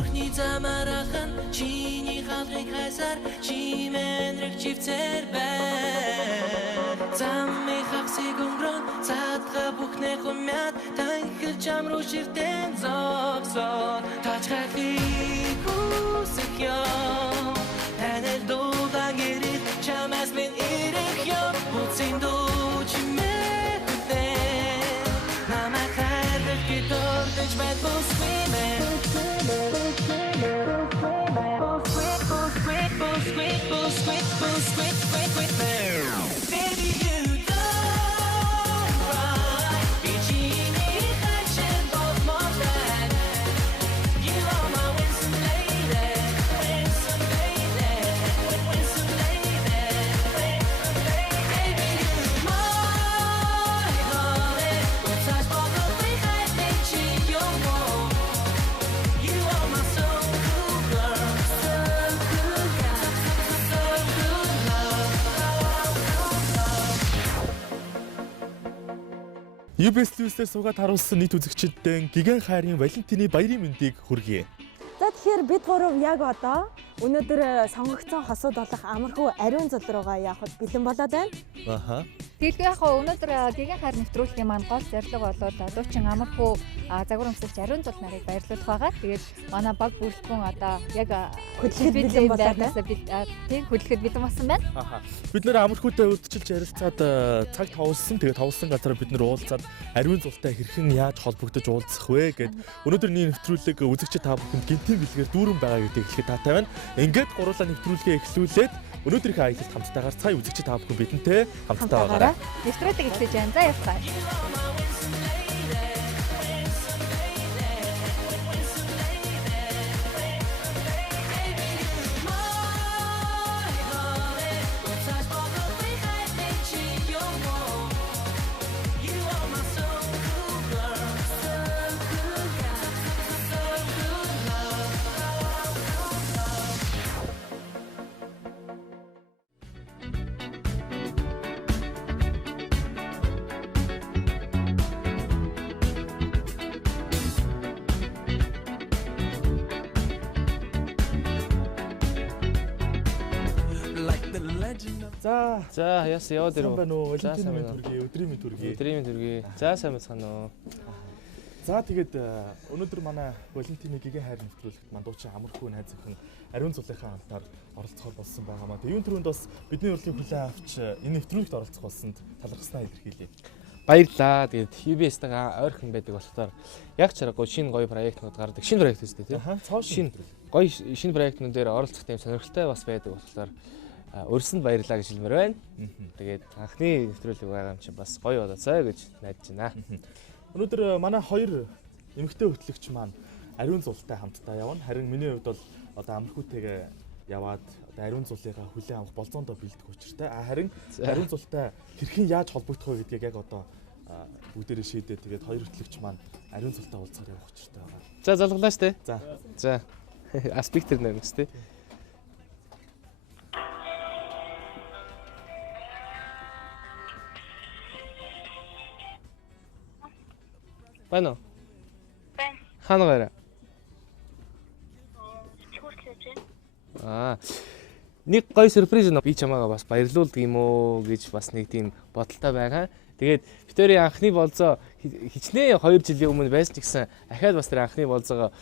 Бурхны замарахан чиний халахыг хайсаар чимэнрэг чивцэр бай. Замми хагсыг өнгөрөн цаадга бүхнээ хумяд танхил чам руу ширтэн зогсоод тачхахыг хүсэх ёо. Танэл дуудан ирэх чамаас минь ирэх ёо. Буцын дуу чимээ хүтэн намайг хайрлах гэдордож байд бүсвимэн. UBS News-ээр суугаад харуулсан нийт үзэгчиддээ гиган хайрын Валентины баярын мэндийг хүргэе. За тэгэхээр бид гурав яг одоо өнөөдөр сонгогдсон хосууд болох амархуу ариун зул руугаа явахд бэлэн болоод байна. Аха. Тэгэл яг өнөөдөр гиган хайр нэвтрүүлгийн маань гол зорилго болоод дуучин амархуу загвар өмсөлч ариун зул нарыг баярлуулах байгаа. Тэгээд манай баг бүрэлдэхүүн одоо яг хөдөлгөд бэлэн болоод байна. Тийм хөдөлгөд бэлэн болсон байна. Аха. Бид нэр амархуутай урьдчилж ярилцаад цаг товлсон. Тэгээд товлсон газараа бид нэр уулзаад ариун зултай хэрхэн яаж холбогдож уулзах вэ гэд өнөөдрийн нэвтрүүлэг үзэгчид та бүхэнд гинтийн бэлгээр дүүрэн байгаа гэдгийг хэлэхэд таатай байна. Ингээд гурлаа нэвтрүүлгээ эхлүүлээд өнөөдрийнхээ аялалд хамттайгаар сая үзэгчид та бүхэн бидэнтэй хамтдаа байгаарай. Нэвтрүүлэг эхлэж байна. За явцгаая. За яс яваад ирв. Валентины мэнд хүргэе, өдрийн мэнд хүргэе. Өдрийн мэнд хүргэе. За сайн байна уу. За тэгээд өнөөдөр манай Валентины гиган хайр нэвтрүүлэгт маань дуучин амархуу найз охин ариун зулынхаа хамтаар оролцохоор болсон байгаамаа. Тэвэн түрүүнд бас бидний урлагийн хүлээн авч энэ нэвтрүүлэгт оролцох болсонд талархснаа илэрхийлье. Баярлалаа. Тэгээд UBS-тэйгээ ойрхон байдаг болохоор яг чаргагүй шинэ гоё проектнууд гардаг. Шинэ проект үстэй тийм. Шинэ гоё шинэ проектнууд дээр оролцох тийм сонирхолтой бас байдаг болохоор өрсөнд баярлалаа гэж хэлмээр байна. Тэгээд анхны нэвтрүүлэг байгаа юм чинь бас гоё болоосай гэж найдаж байна. Өнөөдөр манай хоёр эмэгтэй хөтлөгч маань ариун зултай хамтдаа явна. Харин миний хувьд бол одоо амархуутэйгээ яваад одоо ариун зулынхаа хүлээн авах болзоондоо бэлдэх учиртай. Харин ариун зултай хэрхэн яаж холбогдох вэ гэдгийг яг одоо бүгдээрээ шийдээ. Тэгээд хоёр хөтлөгч маань ариун зултай уулзахаар явах учиртай байгаа. За залглаа штэ. За. Аспектер нэрнэс тэ. Байна уу? Байна. Хаана гараа? Нэг гоё сюрприз би чамаагаа бас баярлуулдаг юм уу гэж бас нэг тийм бодолтой байгаа. Тэгээд битэрийн анхны болзоо хичнээн 2 жилийн өмнө байсан ч гэсэн ахаад бас тэр анхны болзоогоо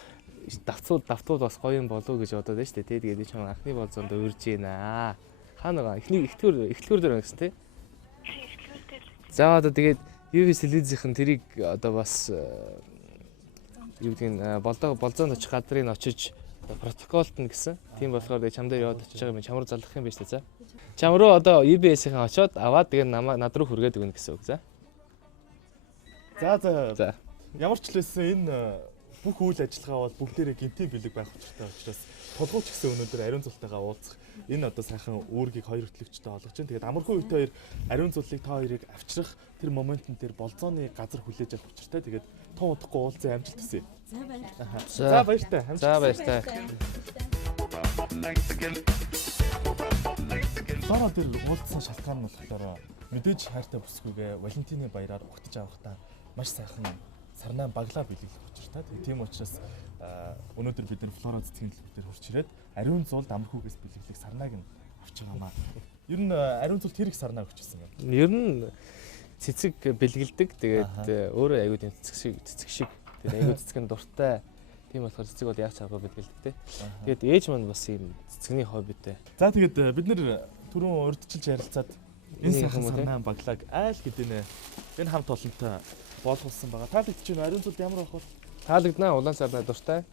давтууд бас гоё юм болов уу гэж бодоод байна шүү дээ. Тэгээд би чамаа анхны болзоонд урьж байна. Хаана эхлүүр дээр гэсэн тий. За одоо тэгээд UBS Лизийнхэн тэрийг одоо бас юу гэдгийг болзоонд очих газрыг очиж протоколт нь гэсэн. Тийм болохоор чам дээр яваад очиж байгаа юм чам руу залгах юм байна шүү дээ. Чам руу одоо UBS-ийн очоод аваад тэгээд над руу хүргээд өгнө гэсэн үг за. За. Ямар ч л байсан энэ бүх үйл ажиллагаа бол бүгдээрээ гинтийн бэлэг байх учиртай учраас толгойч гэсэн өнөөдөр ариун зултайгаа уулзах энэ одоо сайхан үүргийг хоёр хөтлөгчтэй олгож байна. Тэгээд амархуу үетэй хоёр ариун зулыг та хоёрыг авчрах тэр моментн дээр болзооны газар хүлээж авах учиртай. Тэгээд тун удахгүй уулзсан амжилт хүсье. За баяртай. За баяртай. Дараа тэр уулзсан шалтгаан нь болохоор мэдээж хайртай бүсгүйгээ Валентины баяраар угтаж авахдаа маш сайхан сарнаа баглаа бэлэглэх учиртай. Тийм учраас өнөөдөр бид нар Флора цэцгийн төлөвлөлтөөр хурц ирээд ариун зуулд амархуугээс бэлэглэх сарнааг нь авч байгаамаа. Ер нь ариун зуулд хэрэг сарнаа өгчихсэн юм. Ер нь цэцэг бэлгэлдэг. Тэгээд өөрөө аягүй тийм цэцэг шиг тэгээд аягүй цэцэг нь дуртай. Тийм болохоор цэцэг бол яг чарга бэлгэлдэг те. Тэгээд ээж маань бас ийм цэцэгний хоббитэй. За тэгээд бид нар түрүүн урдчилж ярилцаад энэ сайхан сарнаа баглааг айл гэдэнэ. Энэ хамт олонтой боолгуулсан байгаа. Таалагдчих нь ариун зуулд ямар байх вэ? Таалагднаа улаан сарнаа дуртай.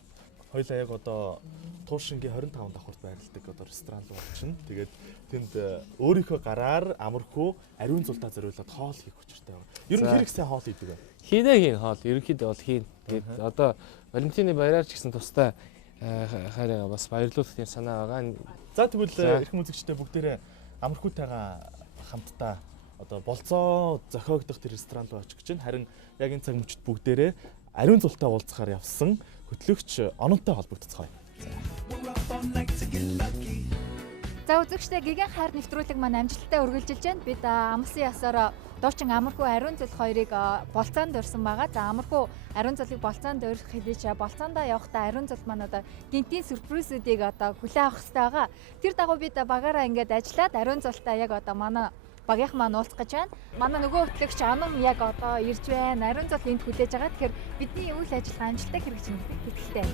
Хоёлаа яг одоо Туушингийн 25 давхурт байрладаг одоо ресторан руу очино. Тэгээд тэнд өөрийнхөө гараар амархуу ариун зулдаа зориулаад хоол хийх учиртай байна. Ер нь хэрэг сайн хоол хийдэг вэ? Хийн хоол ерөнхийдөө бол хийн. Тэгээд одоо Валентины баяраар ч гэсэн тустай хайраа бас баярлуулах тийм санаа байгаа. За тэгвэл эрхэм үзэгчдээ бүгдээрээ амархуутайгаа хамтдаа одоо болцоо зохиогдох тэр ресторан руу очих гэж байна. Харин яг энэ цаг мөчид бүгдээрээ ариун зултай уулзахаар явсан хөтлөгч ононтой холбогдцгаая. За үзэгчдээ гигэн хайр нэвтрүүлэг маань амжилттай үргэлжилж байна. Бид амлсан ясаар дуучин амархуу ариун зул хоёрыг болцоонд урьсан байгаа. За амархуу ариун зулыг болцоонд урьх хэдийч болцоондоо явахдаа ариун зул маань одоо гинтийн сюрпризүүдийг одоо хүлээн авах хэрэгтэй байгаа. Тэр дагуу бид багаараа ингээд ажиллаад ариун зултай яг одоо манай багийнх маань уулзах гэж байна. Манай нөгөө хөтлөгч Анум яг одоо ирж байна. Ариун зул энд хүлээж байгаа. Тэгэхээр бидний үйл ажиллагаа амжилттай хэрэгжих хэрэгтэй.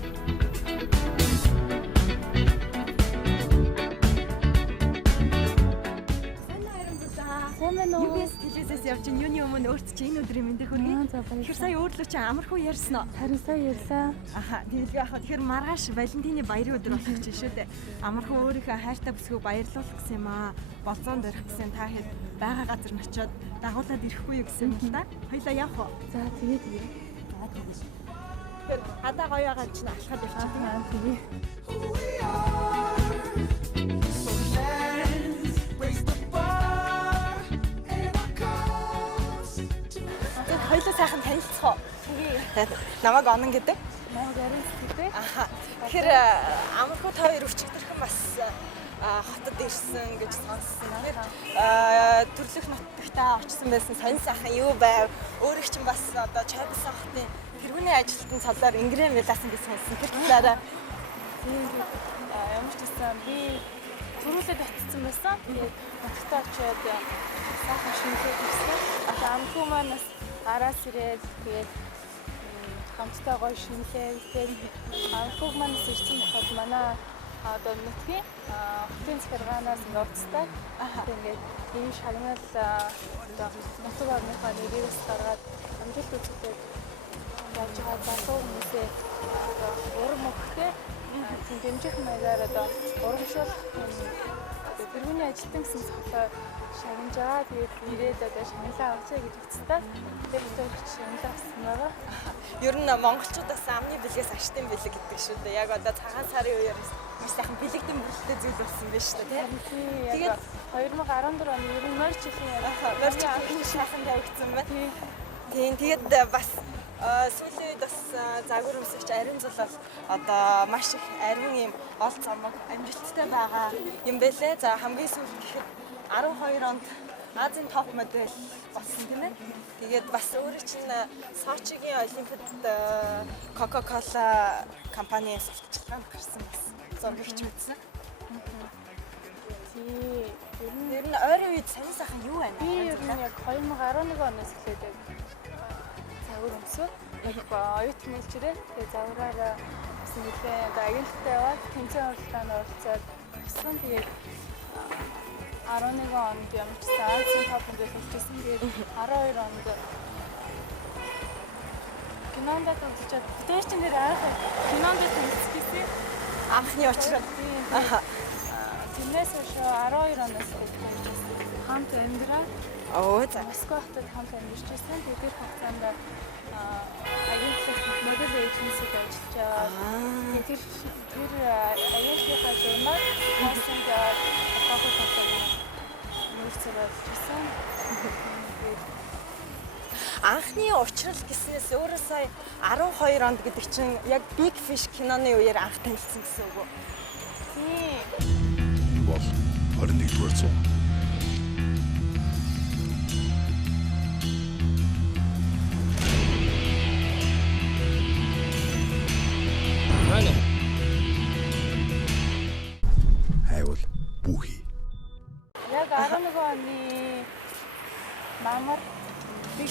UBS телевизээс явж ин юуны өмнө өөрт чи энэ өдрийн мэндийг хүргэе. Тэгэхээр сая өөрлөө чи амархуу ярьсан уу? Харин сая ярьлаа. Аха, тэгэлгүй яхаа. Тэгэхээр маргааш Валентины баярын өдөр болох гэж шүү дээ. Амархуу өөрийнхөө хайртай бүсгүйг баярлуулах гэсэн юм аа. Болцоонд өрөх гэсэн та хэд байгаа газар нь очиод дагуулад ирэхгүй юу гэсэн юм л да. Хоёлаа явах уу? За тэгээд Тэгэхээр хадаа гоё байгаа чинь алхаад явчих. аа тэгээд хоёлаа сайхан танилцах уу? Намайг Онон гэдэг. намайг Арис гэдэг. Аха. Тэгэхээр амархуу та хоёр өчигдөрхөн бас хотод ирсэн гэж сонссон. Төрлөх нутагтаа очсон байсан сонь сайхан юу байв? Өөрөө чинь бас одоо Чойбсон хотын тэргүүний ажилтны цалаар ингрэм байлаасан гэж сонссон. Тэр талаараа Ямар ч гэсэн би төрүүлээд очсон байсан. Тэгээд нутагтаа очиод сайхан шинжлэх ирсэн. Амархуу маань бас араас ирээд тэгээд хамтдаа гоё шинэлээ. Тэгээд амархууг маань ирсэн боход манай одоо нутгийн хотын захиргаанаас ингээд уцтай. Тэгээд ийм шагнал одоо нутаг орныхоо нэрээс гаргаад амжилт үзүүлээд явж байгаа залуу хүмүүсээ одоо урам өгөхтэй дэмжих маягаар одоо урамшуулах тэрүүний ажилтан гэсэн цогцоо шагнаж байгаа. Тэгээд ирээд одоо шагналаа авчаа гэж үзсэн. Тэгээд зөвхөн шагналаа авсан байгаа. ер нь монголчуудаас амны бэлгээс аштын бэлэг гэдэг шүү дээ. Яг одоо цагаан сарын үеэр маш сайхан бэлэгдэн бүрэлдэхүүн зүйлүүлсэн байна шүү дээ. Тэгээд 2014 оны ер нь морь жилийн морь жилийн шаханд явагдсан байна. Тийм тэгээд бас сүүлийн үед бас загвар өмсөгч ариун зул бол одоо маш их ариун юм ол замаг амжилттай байгаа юм байлээ. За хамгийн сүүлд гэхэд 12 онд Азийн топ модель болсон тийм ээ. Тэгээд бас өөрөө чинь Сочигийн Олимпиад Coca-Cola компаниас урьдчилгаанд гарсан бас зургийгч үзсэн. Ер нь ойрын үед сонь сайхан юу байна? Би ер нь яг 2011 оноос эхлээд загвар өмсөв. Яг оюут мэлчрээ тэгээд загвараараа бас нэлээд одоо агенттай яваад тэмцээн уралдаанд оролцоод ирсэн. Тэгээд 11 онд ямарчсан Азийн топ модель болчихсон. Тэгээд 12 онд кинонд тоглож тэгээд ч нэр анх кинонд тэмцсэн. Анхны очрол. Тэрнээс хойш 12 оноос хамт амьдраа. За Москва хотод хамт амьдарч байсан. Тэгээд тэр хугацаанд агентлаг модель эйженсид ажиллаж байгаа. Тэгээд тэр агентлагийнхаа зурнаар кастинг Coca-Cola нэрсээр ажилласан. Анхны учрал гэснээс өөрөө сая 12 онд гэдэг чинь яг Big Fish киноны үеэр анх танилцсан гэсэн үг үү? Тийм. Бол 21-р зуун.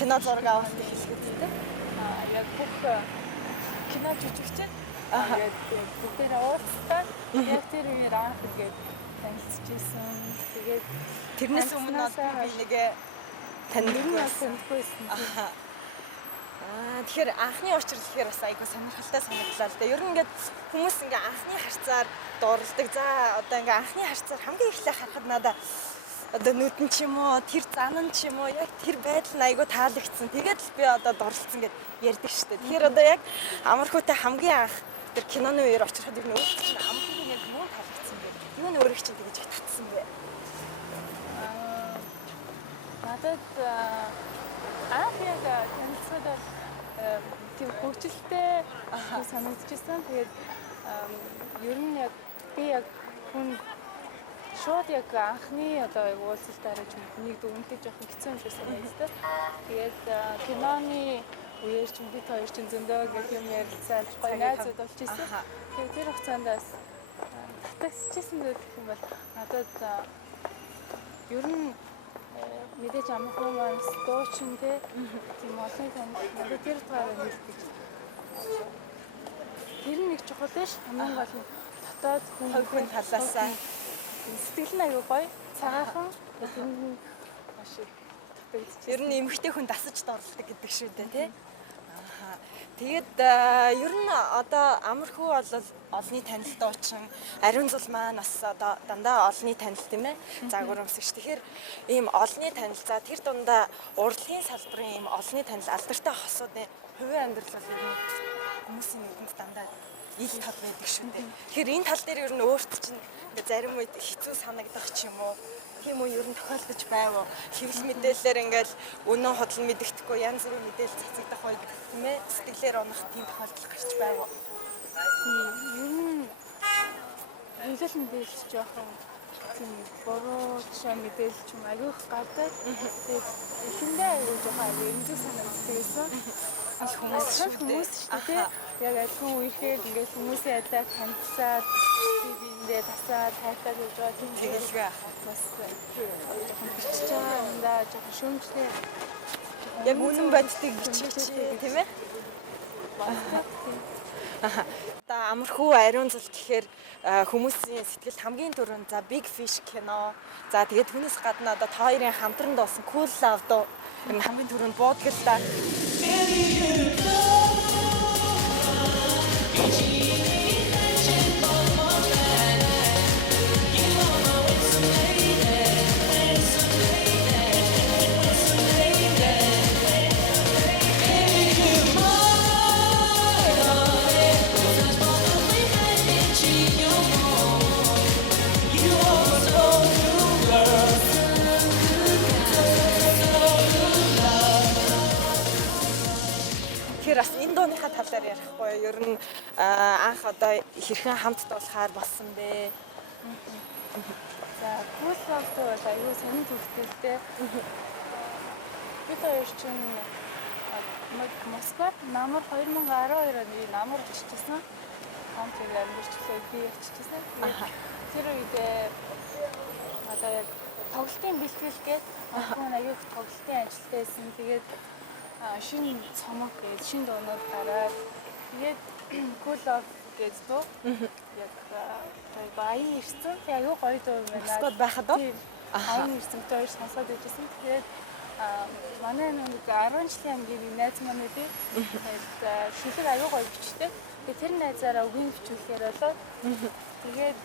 кино зураг авалт хэлгээд тийм. Яг бүх кино жүжигчид яг бүгдээрээ уулзсан. Яг тэр үеэр анх ингээд танилцчихсан. Тэгээд тэрнээс өмнө би нэг танилцсан. Тэгэхээр анхны уучрал гэхээр бас айгүй сонирхолтой санагдлаа л да. Ер нь ингээд хүмүүс ингээ анхны харцаар дууралдаг. За одоо ингээ анхны харцаар хамгийн эхлээ харахад надаа одоо нүдэн ч юм уу, тэр зан нь ч юм уу, яг тэр байдал нь айгүй таалагдсан. Тэгээд л би одоо дурлцсан гэд ярьдаг шүү дээ. Тэгэхээр одоо яг амархуутай хамгийн анх тэр киноны үеэр очирхад ер нь өөрчлөлт чинь амархууг яг муу таалагдсан бэ. Юу н өөрөг чинь тэгж татсан бэ? Надад анх яг танилцаад тийм хөгжилтэй санагдчихсан. Тэгээд ер нь яг би яг хүн шууд яг анхны одоо уулзалтаараа ч нэг дүнтэй жоохон хэцүү юм шиг санагддаг. Тэгээд киноны үеэр ч бид хоёр ч зөндөө гэх юм ярилцаад гоё найзууд болчихсон. Тэгээд тэр хугацаанд бас татагсчихсан гэх юм бол надад ер нь мэдээж амархан маань дуучин тийм олон танил надад тэр талаараа хэлдэг. Тэр нэг чухал биш. Хамгийн гол нь дотоод хүн талаасаа сэтгэл нь аюу гоё, цагаахан энэ маш их татагдчихсан. Ер нь эмэгтэй хүн дасаж доролдог гэдэг шүү дээ, тий? Тэгээд ер нь одоо амархуу бол олонний танил дуучин, ариун зул маань бас одоо дандаа олонний танил тийм ээ. Загвар өмсөгч. Тэгэхээр ийм олонний танил за тэр дундаа урлагийн салбарын ийм олонний танил алдартай хосуудын хувийн амьдрал ер нь хүмүүсийн нүдэнд дандаа ил тал байдаг шүү дээ. Тэгэхээр энэ тал дээр ер нь өөрт чинь ингээ зарим үед хэцүү санагдах ч юм уу. Тийм үү ер нь тохиолдож байв. Хэвлэл мэдээлэлээр ингээл өнөө хотлон мэддэхгүй янз бүрийн мэдээлэл цацагдах үед тийм ээ сэтгэлээр унах тийм тохиолдол гарч байв. Ер нь хэвлэл мэдээлэл жоохон тийм буруу жишээ мэдээлэл ч юм аюух гадаад тэгээд эхэндээ аюу жоохон эмзэг санагддаг гэсэн. Хүмүүс шүү дээ. Яг адилхан үерхээр ингээд хүмүүсийн адилаар танилцаад биендээ тасаад хайртай гэж байгаа тийм тэгэлгүй ахад бас жоохон бичиж байгаа юм да жоохон шөмжлээ. Яг үнэн бодтыг бичиж тийм ээ. Та амархуу ариун зул гэхээр хүмүүсийн сэтгэлд хамгийн түрүүнд за Big Fish кино. За тэгээд түүнээс гадна одоо та хоёрын хамтран дуусан Cool Love дуу энэ хамгийн түрүүнд буудаг л да. Бас энэ дууныхаа талаар ярихгүй ер нь анх одоо хэрхэн хамт дуулахаар болсон бэ? За Cool Love бол аюу сонин төвхтэй. Бид хоёр чинь Москвад намар 2012 оны намар очижсэн. Хамт амьдарчлаа би очижсэн. Тэр үедээ одоо яг тоглолтын бэлтгэл гээд аюу тоглолтын ажилтаа байсан. Тэгээд шинэ цомог гээд шинэ дуунууд гараад тэгээд Cool Love гэж дуу яг баян ирсэн. Яг юу гоё дуу байна. Москвад байхад уу? Баян ирсэн дээр сонсоод байжсэн. Тэгээд манай нэг 10 жилийн амгийн найз маань үү. Тэгээд шилэг аюу гоё бичтэй. Тэгээд тэр найзаараа үгийн бичүүлэхээр болоо. Тэгээд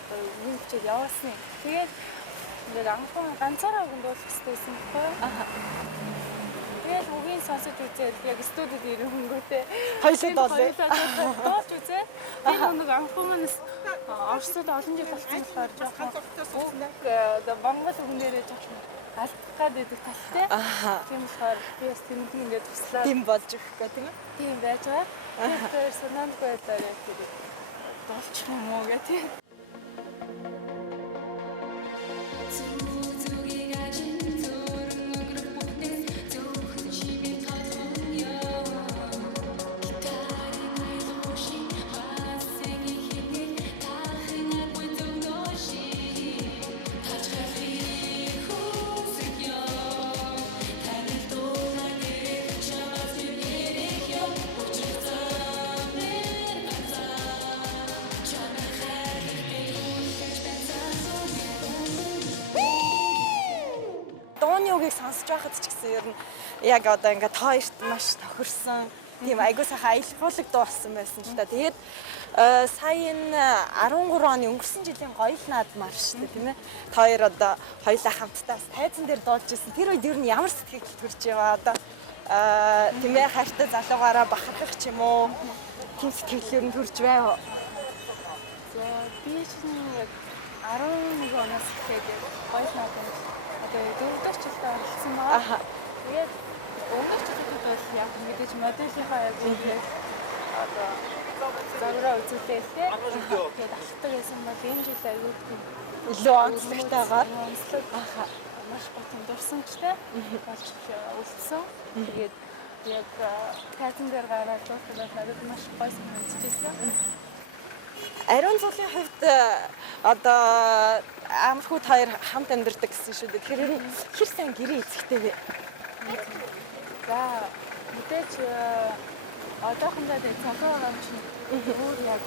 одоо үгийн бичээд явуулсан. Тэгээд ингээд анхан ганцаараа үгэн дуулах хэрэгтэй байсан байхгүй. Тэгээд үгийн сонсож үзээд яг студид ирэх хөнгөтэй хоёлоо дуулаа. Дуулж үзээ. Тэр нэг анхан манаас Оросд олон жил болсон болохоор жоохон одоо Монгол үгнээрээ жоохон алдах гэдэг талтай. Тийм болохоор би бас тэмдэг ингээд туслаа. Тийм болж өгөх гэх тийм ээ. Тийм байж байгаа. Тэгэхээр санаандгүй байлаа яг тийм дуулчих юм уу гэх тийм. байхад ч гэсэн ер нь яг одоо ингээд хоёрт маш тохирсон тийм айгуу сайхан аялбарлаг дуу болсон байсан л да. Тэгээд сая энэ 13 оны өнгөрсөн жилийн гоёл наадмаар шүү дээ тийм ээ. Та хоёр одоо хоёулаа хамтдаа тайзан дээр дуулж ирсэн. Тэр үед ер нь ямар сэтгэл төрж байгаа одоо тийм ээ хайртай залуугаараа бахархах ч юм уу тийм сэтгэл ер нь төрж байв. За би чинь яг 11 оноос эхлээд гоёл наадмаар одоо 4 дахь жилдээ оролцсон байгаа. Тэгээд өмнөх жилүүд бол яг мэдээж модельийнхаа яг үеийг одоо загвараа үзүүлээ те. Тэгээд ахдаг байсан бол энэ жил аюул Илүү онцлогтойгоор маш гол дурсамжтай болж үлдсэн. Тэгээд яг тайзан дээр гараад дуусаад надад маш гоё санагдчихсэн. Ариун цолын хувьд одоо амархууд хоёр хамт амьдардаг гэсэн шүү дээ. Тэгэхээр хэр сайн гэрээ эзэгтэй вэ? За мэдээж одоохондоо тэг цонхоо байгаа юм чинь өөр яг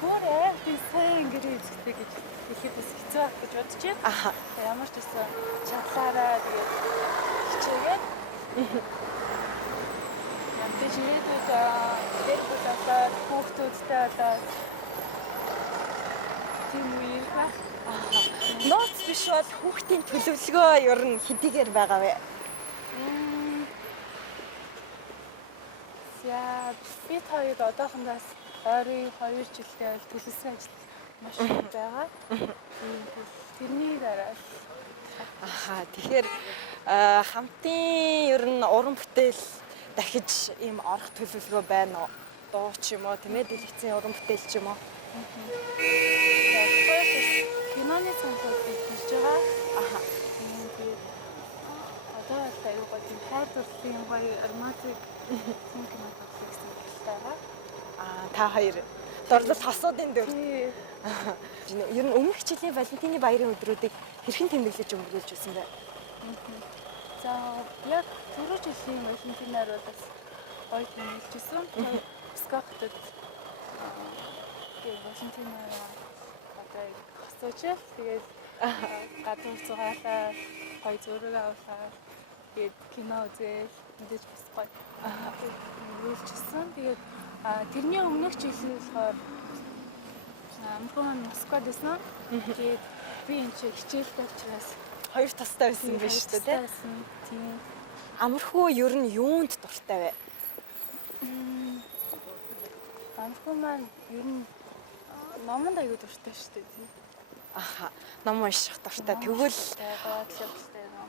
бүр яг сайн гэрээ эзэгтэй гэж хэлэхэд бас хэцүү байх гэж бодож байна. Ямар ч гэсэн чадлаараа тэгээд хичээгээд ямтай жирээдүүд дээр болоод хүүхдүүдтэй болоод тийм үеэр байх. Нууц биш бол хүүхдийн төлөвлөгөө ер нь хэдийгээр байгаа вэ? За бид хоёр одоохондоо ойрын 2 жилдээ төлөвлөсөн ажил маш их байгаа. Тэрний дараа Тэгэхээр хамтын ер нь уран бүтээл дахиж ийм орох төлөвлөгөө байна уу? Дуу ч юм уу, тийм ээ, дэлгэцийн уран бүтээл ч юм уу? киноны цонхоор хийж байгаа. Тэгээд одоо аюу гоо тийм хайр дурлалын гоё ароматик кино тоглох гэсэн хэлтэй. Та хоёр дурлал хосуудын дөр. Ер нь өмнөх жилийн Валентины баярын өдрүүдийг хэрхэн тэмдэглэж өнгөрүүлж байсан бэ? За яг түрүү жилийн Валентинаар бас гоё тэмдэглэжсэн. Скафтад Валентинаар одоо хосоочл тэгээд гадуур зугаалаа гоё зураг авлаа. Тэгээд кино үзээл мэдээж бас гоё өнгөрүүлжсэн. Тэгээд тэрний өмнөх жилийн болохоор амхан Москвад байсан. Тэгээд би энэ чи хичээлтэй учраас Хоёр тастай байсан биш үү те? Тийм. Амархуу ер нь юунд дуртай вэ? Амархуу маань ер нь номонд аягүй дуртай шүү дээ. Ном унших дуртай. Тэгвэл гоодлогтой ном.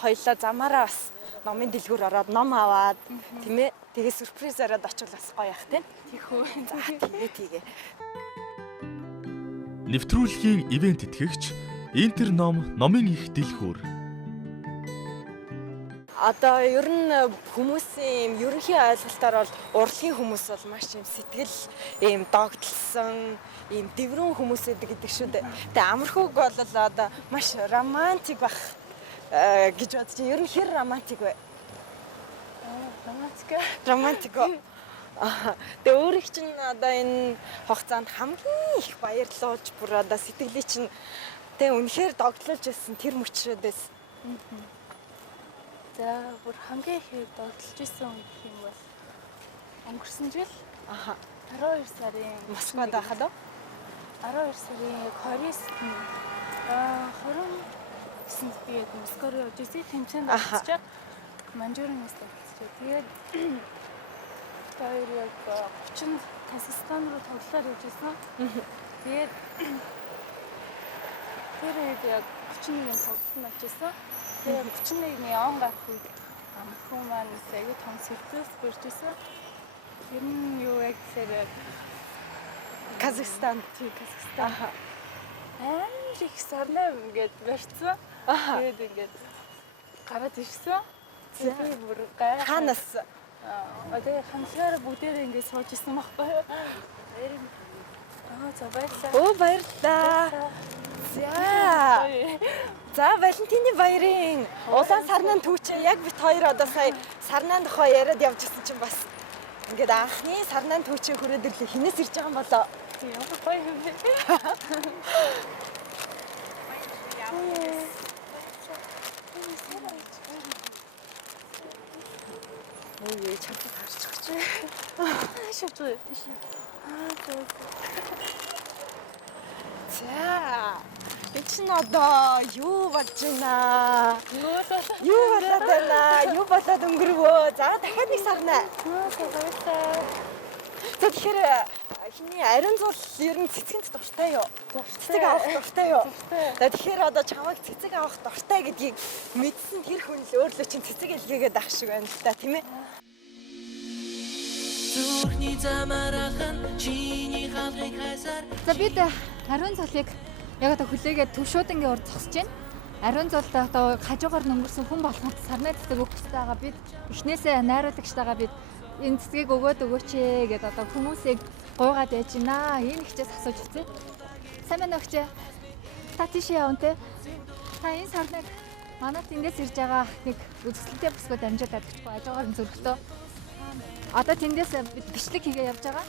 хоёлаа замаараа бас номын дэлгүүр ороод ном аваад тийм ээ. Тэгээ сюрприз ороод очивол бас гоё ах тийм. Тэхүү. За тэгээ. Нэвтрүүлгийн ивент итгэгч Интерном номын их дэлгүүр. Одоо ер нь хүмүүсийн ерөнхий ойлголтоор бол урлагийн хүмүүс бол маш юм сэтгэл ийм догтлсон, ийм дэврэн хүмүүс гэдэг шүү дээ. Тэгээ амархууг бол одоо маш романтик байх гэж бодож байна. Ер нь хэр романтик вэ? Романтик. Тэгээ өөрийг чинь одоо энэ хугацаанд хамгийн их баярлуулж бүр одоо сэтгэлийг чинь тэгээ үнэхээр догтлуулж ирсэн тэр мөчрөөдөөс. За бүр хамгийн их догтлж исэн юм бол өнгөрсөн жил 12 сарын Москвад байхад 12 сарын 29-нд би яг Москвад явж ирсэн тэмцээнд очиж Манжуурнаас очиж. Тэгээд хоёр яг 30 Казахстан руу тоглолоор явж ирсэн. Тэгээд тэр үед яг 31-ний тоглолт нь очижсэн. Тэгээд 31-ний он гарах үед амархуу маань аягүй том сюрприз бүрж ирсэн. Тэр нь юу яг гэхээр Казахстан. Их сарнаа ингээд барьцсан. Тэгээд ингээд гараад ирсэн. Тэгээд бүр гай. Ханаас одоо хамсаар бүгдээрээ ингээд сууж исэн байхгүй юу? За баярлалаа. Оо баярлалаа. За Валентины баярын улаан сарнаан түүчээ яг бит хоёр одоо сая сарнаан дохоо яриад явж исэн чинь бас ингээд анхны сарнаан түүчээ хүрээд ирлээ. Хинээс ирж байгаа юм болоо? Тийм гоё юм. Ой, чамд харчих чи. Шивж үү? За. Энд чинь одоо юу болж байна? Юу болоод байна? Юу болоод өнгөрвөө? За дахиад нэг сарна. За тэгэхээр хиний ариун зул ер нь цэцгэнд дуртай юу? Цэцэг авах дуртай юу? За тэгэхээр одоо чамайг цэцэг авах дуртай гэдгийг мэдсэн тэр хүн л өөрлөө чинь цэцэг илгээгээд ах шиг байна л та, тийм ээ? Зүрхний замарахан чиний халахыг хайсаар За бид ариун цолыг яг одоо хүлээгээд төвшөөдөнгийн урд зогсож байна. Ариун цолд одоо хажуугаар өнгөрсөн хүн болгонд сарны цэцэг өгөх хэрэгтэй байгаа. Бид эхнээсээ найруулагчтайгаа бид энэ цэцгийг өгөөд өгөөч ээ гэдээ одоо хүмүүсийг гуйгаад байж байна. Энэ ихчээс асууж үзье. Сайн байна уу хчээ? Та тийшээ явна те. Та энэ сарныг манайд эндээс ирж байгаа нэг үзэсгэлэнтэй бүсгүүд амжуулаад өгчихгүй хажуугаар нь зөргөлтөө. Одоо тэндээс бид бичлэг хийгээ явж байгаа.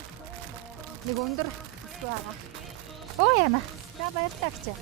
Нэг өндөр бүсгүй байгаа. Оо яна. За баярлалаа хчээ.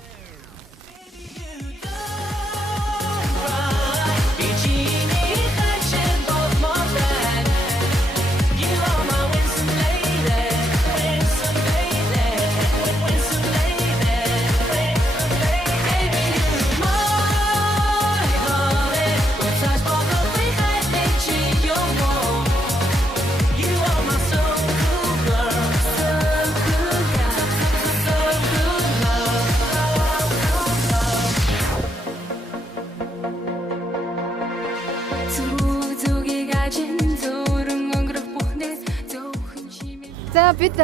За бид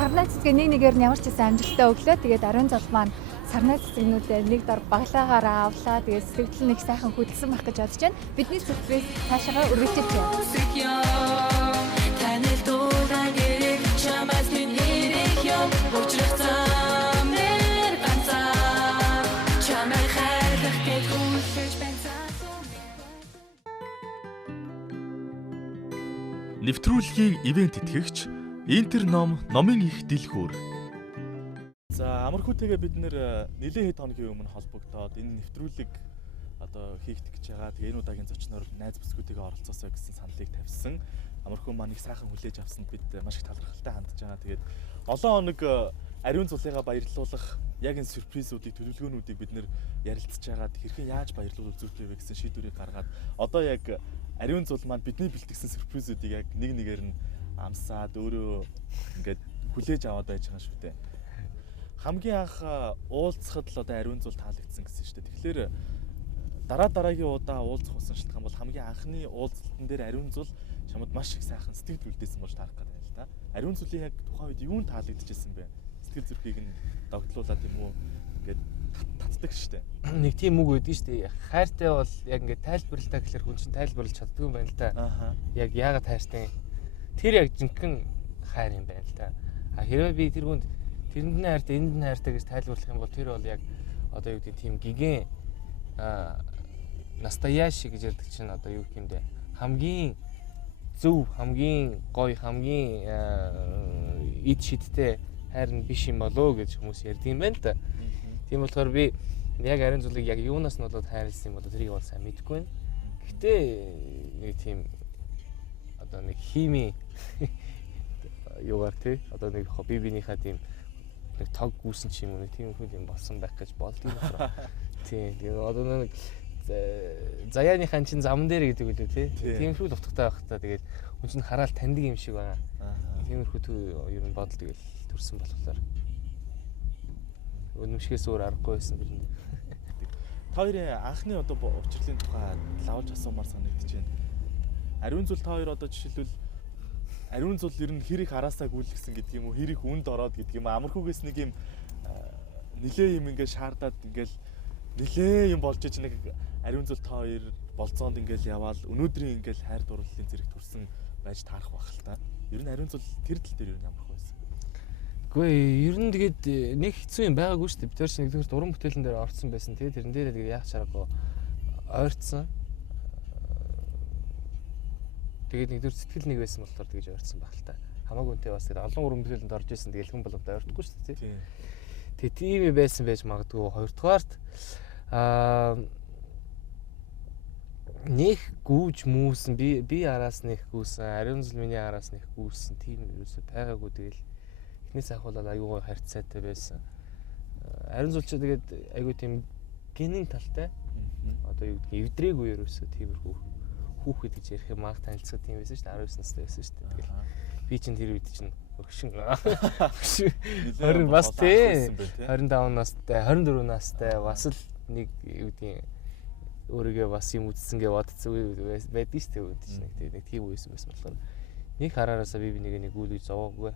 сарнаа цэцгээ нэг нэгээр нь ямар ч гэсэн амжилттай өглөө. Тэгээд ариун зол маань сарнаа цэцэгнүүдээ нэг дор баглаагаараа авлаа. Тэгээд сэтгэл нэг сайхан хөдөлсөн байх гэж бодож байна. Бидний сюрприз цаашаа үргэлжлэж байна. Танил дуулан гэрэл чамаас минь хэрэг юм учрах зам нэр ганцаа чамай хайрлах гэж хүсэж байна. Нэвтрүүлгийн ивент итгэгч Интерном номын их дэлгүүр. За амархүйтэйгээ бид нэр нэлээд хэд хоногийн өмнө холбогдоод энэ нэвтрүүлэг одоо хийгдэх гэж байгаа. Тэгээ энэ удаагийн зочноор найз бүсгүүдтэйгээ оролцоосоо гэсэн саналыг тавьсан. Амархүй маань их сайхан хүлээж авсанд бид маш их талархалтай хандж байгаа. Тэгээд олон хоног ариун цулыгаа баярлуулах яг энэ сюрпризүүдийг төлөвлөгөөнүүдийг бид нэр ярилцж байгаад хэрхэн яаж баярлуулах зүйтэй вэ гэсэн шийдвэрийг гаргаад одоо яг ариун цул маань бидний бэлтгэсэн сюрпризүүдийг яг нэг нэгээр нь амсаад өөрөө ингээд хүлээж аваад байж байгаа шүү дээ. Хамгийн анх уулзахад л одоо ариун зул таалагдсан гэсэн шүү дээ. Тэгэхээр дараагийн удаа уулзах болсон шалтгаан бол хамгийн анхны уулзалтан дээр ариун зул чамд маш их сайхан сэтгэл үлдээсэн болж таарах гэдэг юм л да. Ариун зулын яг тухайн үед юунд таалагдчихсэн бэ? Сэтгэл зүрхийг нь догтлуулаад юм уу? Ингээд татдаг шүү дээ. Нэг тийм үг өгдөө шүү дээ. Хайртай бол яг ингээд тайлбарлалтаа гэхэлэр хүн чинь тайлбарлаж чаддгүй юм байна л да. Яг яагаад хайртай? Тэр яг жинхэнэ хайр юм байна л да. А хэрвээ би тэр хүнд тэрэнд нь хайртай, энд нь хайртай гэж тайлбарлах юм бол тэр бол яг одоо юу гэдэг тийм гигэн настоящий гэж ярьдаг чинь одоо юу гэх юм бэ? Хамгийн зөв, хамгийн гоё, хамгийн эд шидтэй хайр нь биш юм болоо гэж хүмүүс ярьдаг юм байна л да. Тийм болохоор би яг ариун зулыг яг юунаас нь болоод хайрлсан юм бол тэрийг бол сайн мэдэхгүй байна. Гэхдээ нэг тийм одоо нэг хими юугаар тий одоо нэг би биенийхээ тийм нэг тог гүйсэн ч юм уу нэг тийм хөл юм болсон байх гэж болдгоо болохоор тий тэгээ одоо нэг заяаныхаа чин зам дээр гэдэг үлээ тий тиймэрхүү дутагтай байх та тэгээд хүн чинь хараад таньдаг юм шиг байна тиймэрхүү ер нь бодол тэгэл төрсэн болохоор өнөмшгээс өөр аргагүй байсан гэрнэ та хоёрын анхны одоо учрлын тухай лавж асуумаар санагдаж байна. Ариун зул та хоёр одоо жишээлбэл ариун зул ер нь хэрэг хараасаа гүйлгсэн гэдэг юм уу хэрэг үнд ороод гэдэг юм амархуугээс нэг юм нилээ юм ингээд шаардаад ингээд нилээ юм болж иж нэг ариун зул та хоёр болцоонд ингээд яваал өнөөдрийн ингээд хайр дурлалын зэрэг төрсэн байж таарах байх л та. Ер нь ариун зул тэр тал дээр ер нь амархуу байсан. Гэхдээ ер нь тэгээд нэг хэцүү юм байгаагүй шүү дээ. Бид чинь нэгдүгээр уран бүтээлэн дээр орсон байсан тий тэрэн дээр тэгээд яах чаргагүй ойрцсон. Тэгээд нэгдүгээр сэтгэл нэг байсан болохоор тэгж ойрцсон байх л та. Хамаагүй үнтэй бас тэгээд олон уран бүтээлэнд орж исэн тэгээд хүн болгонд ойртохгүй шүү дээ тий. Тэгээд тийм байсан байж магадгүй. Хоёрдугаарт Нэх гүүж мүүсэн би араас нэх гүүсэн ариун зул миний араас нэх гүүсэн тийм юусоо байгаагүй тэгэл эхнээс ахвал аюу гой харьцаатай байсан. Ариун зул ч тэгээд аюу тийм гинэн талтай. Одоо юу гэдэг эвдрээгүй ерөөсөө тиймэрхүү хүүхэд гэж ярих юм анх танилцсан тийм байсан шүү дээ 19 настай байсан шүү дээ. Тэгэл би чинь тэр үед чинь өгшин 20 бас тий 25 настай 24 настай бас л нэг юу гэдэг өөрийгөө бас юм үзсэнгээ бодцгүй байдгийн шүү дээ үед чинь тэгээд нэг тийм үесэн байсан болохоор нэг хараараасаа би нэг гүйлгэж зовоогүй.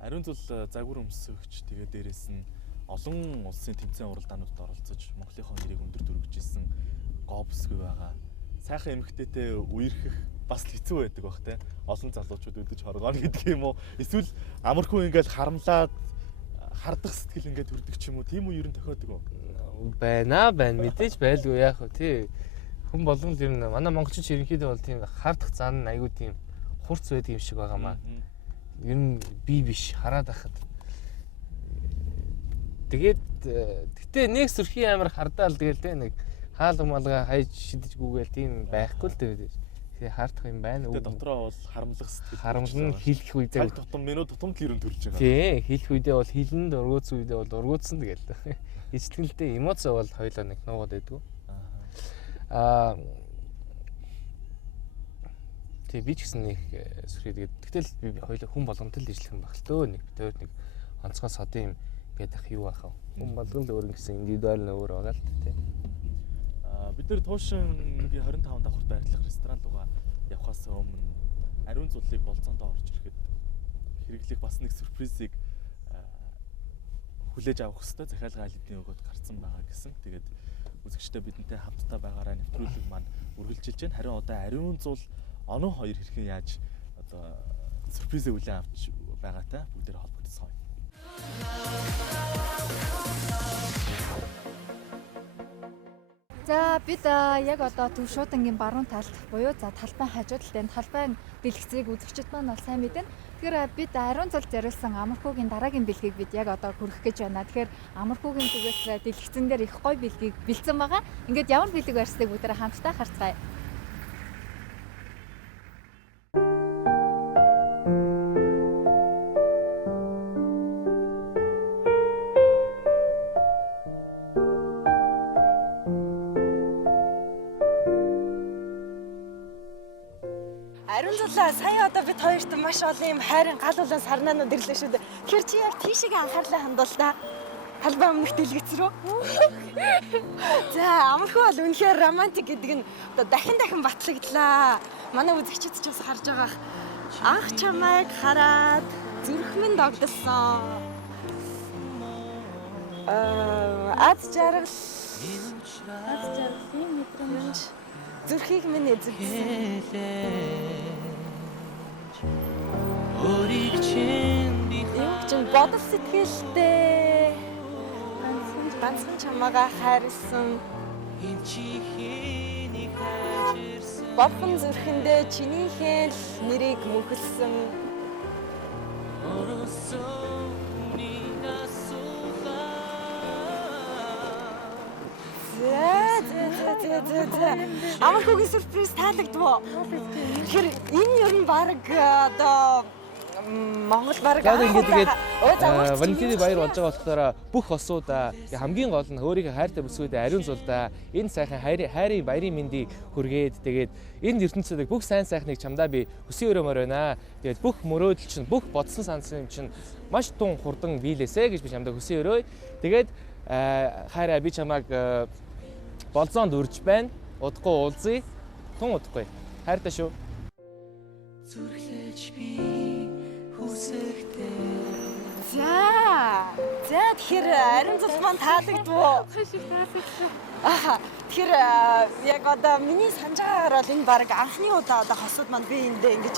Ариун зул загвар өмсөгч тэгээд дээрэс нь олон улсын тэмцээн уралдаануудад оролцож Монголынхоо нэрийг өндөр дөрвижсэн говьсгүй байгаа. Сайхан эмэгтэйтэй үерхэх бас хэцүү байдаг бах те. Олон залуучууд өдөж хоргоно гэдэг юм уу? Эсвэл амархуу ингээл харамлаад хардах сэтгэл ингээд төрдөг ч юм уу? Тийм үү ер нь тохиодог уу? Байна мэдээж байлгүй яах вэ тий. Хүн болгон л ер нь манай монголчууд ерөнхийдөө бол тийм хардах зан айгүй тийм хурц байдаг юм шиг байгаамаа. Ер нь би биш хараад ахад. Тэгээд гэтээ нэг сүрхий амар хардаал тэгэл тий нэг хаал умалгаа хайж шидэж гүгээл тийм байхгүй л дээ. Тэгээ хардах юм байна. Тэгээд дотроо бол харамлах сэтгэл. Харамлан хэлэх үедээ тутам минут тутамд л ерөн төрж байгаа. Тий, хэлэх үедээ бол хэлэнд ургууц үедээ бол ургууцсан тэгэл. Ичтгэлтэй эмоц бол хоёлоо нэг нуугаад байдгүй. Тий би ч гэсэн нэг сүрхий тэгээд тэгтэл би хоёлоо хүн болгонтой л ижлэх юм баг л төө нэг битээр нэг онцгой содын юм гэдэг юу байх вэ? Хүн болгон л өөр гэсэн индивидуал нөөр байгаа л тий. Бид нэр Туушингийн 25 давхар байрлах ресторан руугаа явхаас өмнө ариун зулыг болцоонд орж ирэхэд хэрэглэх бас нэг сюрпризийг хүлээж авах хэрэгтэй захиалга алидны өгөөд гарсан байгаа гэсэн. Тэгээд үзэгчдээ бидэнтэй хамтдаа байгаараа нэвтрүүлэг маань үргэлжилж байна. Харин одоо ариун зул оноо хоёр хэрхэн яаж одоо сюрпризээ хүлээн авч байгаатай бүгдээр холбогдсон. За бид яг одоо Төв шуудангийн баруун талд буюу за талбайн хажуу талд энэ талбайн бэлгэцийг үзэгчид маань бол сайн мэднэ. Тэгэхээр бид ариун зул зориулсан амархуугийн дараагийн бэлгийг бид яг одоо хүргэх гэж байна. Тэгэхээр амархуугийн зүгээс дэлгэцэн дээр их гоё бэлгийг бэлдсэн байгаа. Ингээд ямар бэлэг барьсныг бүгдээ хамтдаа харцгаая. Сая одоо бид хоёрт маш олон юм хайрын гал улаан сарнаанууд ирлээ шүү дээ. Тэгэхээр чи яг тийшээ анхаарлаа хандуул та. Талбай өмнөх дэлгэц рүү. За амархуу бол үнэхээр романтик гэдэг нь одоо дахин батлагдлаа. Манай үзэгчид ч бас харж байгаа. Анх чамайг хараад зүрх минь догдсон. Аз жаргал мэдрэмж зүрхийг минь эзэмсэн. Юм бодол сэтгэлтэй ганцхан чамаагаа хайрлсан Бурхан зүрхэндээ чинийхээ л нэрийг мөнхөлсөн Амархуугийн сюрприз таалагдваа. Тэгэхээр энэ ер нь баг одоо Монгол баг ингээд Валентины баяр болж байгаа болохоор бүх осуудаа хамгийн гол нь өөрийнхөө хайртай бүсгүйдээ ариун зулдаа энэ сайхан хайрын баярын мэндийг хүргээд тэгээд энэ ертөнцийн бүх сайн сайхныг чамдаа би хүсье өрөмөр байна. Тэгээд бүх мөрөөдөл чинь бүх бодсон сансан юм чинь маш тун хурдан биелээсэ гэж би чамдаа хүсье өрөөе. Тэгээд хайраа би чамайг болзоонд үрж байна. Удахгүй уулзъя. Тун удахгүй. Хайртай шүү. За тэгэхээр ариун зул маань таалагдваа. Тэгэхээр яг одоо миний санаж байгаагаар бол энэ баг анхны удаа одоо хосууд маань би эндээ ингэж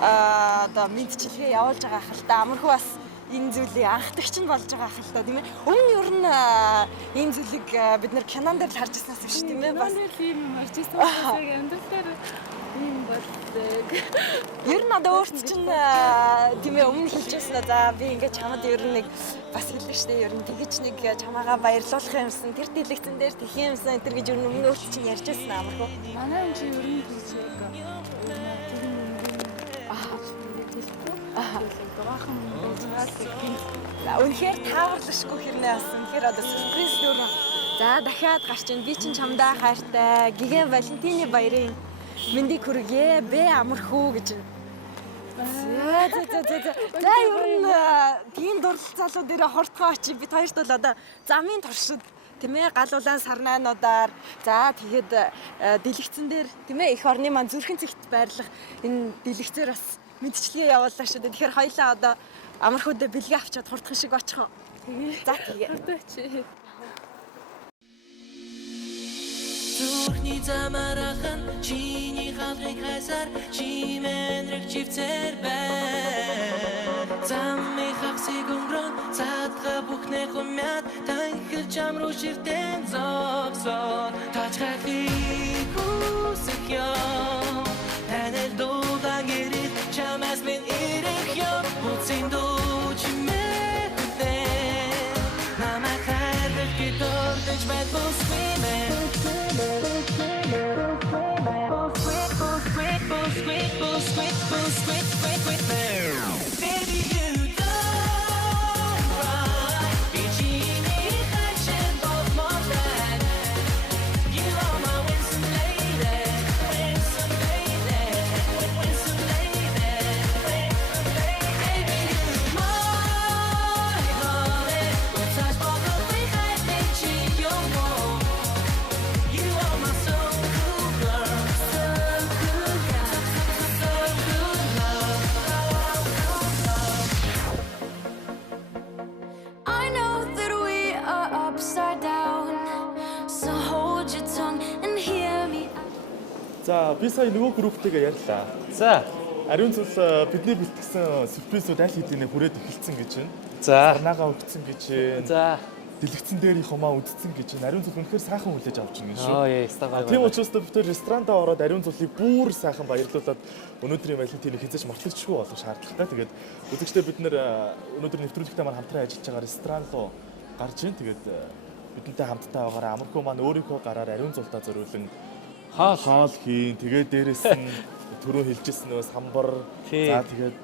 одоо мэдчилгээ явуулж байгаа хэл та амархуу бас энэ зүйлийг анхдагч нь болж байгаа хэл та тийм ээ. Өмнө ер нь ийм зүйлийг бид нэр кинон дээр л харж ирсэнээс биш тийм ээ. Бас ийм орж ирсэн хүмүүсийг амьдрал дээр ийм болдог. Ер нь одоо өөрт чинь тийм ээ өмнө хэлжсэн за би ингээд чамд ер нь нэг бас хэллээ шүү дээ. Ер нь тэгэж нэг чамаагаа баярлуулах юмсан тэр дэлгэцэн дээр тэх юмсан энэ төр гэж ер нь өмнө өөрт чинь ярьжсэн амаргүй. Манай юм чи ер нь тэгж Үнэхээр тааварлашгүй хэрнээ бас үнэхээр одоо сюрприз дүр. За дахиад гарч ийн би чинь чамдаа хайртай гигэн Валентины баярын мэндийг хүргье бэ амархуу гэж. За ер нь тийм дурлал залуу дээр хортгоо очив бид хоёрт бол одоо замын туршид тийм ээ галуулан сарнаануудаар за тэгээд дэлгэцэн дээр тийм ээ эх орны маань зүрхэн цэгт байрлах энэ дэлгэцээр бас мэдчлэгээ явууллаа шүү дээ. Тэгэхээр хоёлаа одоо амархуудаа бэлгээ авчаад хурдхан шиг очих. За тэгээ. Зүрхний замарахан чиний халахыг хайсаар чимэнрэг чивцэр бай. Замми хагсыг өнгөрөн цаадга бүхнээ хумяд танхил чам руу ширтэн зогсоо тач хайхыг хүсэх ёо танил дуудан гэрэл чамаас минь ирэх ёо үцэн дуу чимээдээ намайг хайрлах гэдордож байд бүсвимэн За би сая нөгөө групптэйгээ ярьлаа. За Ариун цул бидний бэлтгэсэн сюрпризүүд аль хэдийнэ хүрээд эхэлсэн гэж байна. За сарнаагаа өгсөн гэж байна. За Дэлгэцэн дээр их хумаа үдцсэн гэж байна. Ариун цул үнэхээр сайхан хүлээж авч байна шүү. оо яа Тийм учраас бид ресторантаа ороод Ариун цулыг бүр сайхан баярлуулад өнөөдрийн Валентиныг хязгаарч мартчихгүй болох шаардлагатай. Тэгээд үзэгчдээ бид өнөөдөр нэвтрүүлэгтээ маань хамтран ажиллаж байгаа ресторан руу гарч ийн. Тэгээд бидэнтэй хамтдаа байгаараа амархуу маань өөрийнхөө гараар Ариун цултаа зориулан хаал хийн. Тэгээд дээрээс нь түрүү хэлжсэн нөгөө самбар. За тэгээд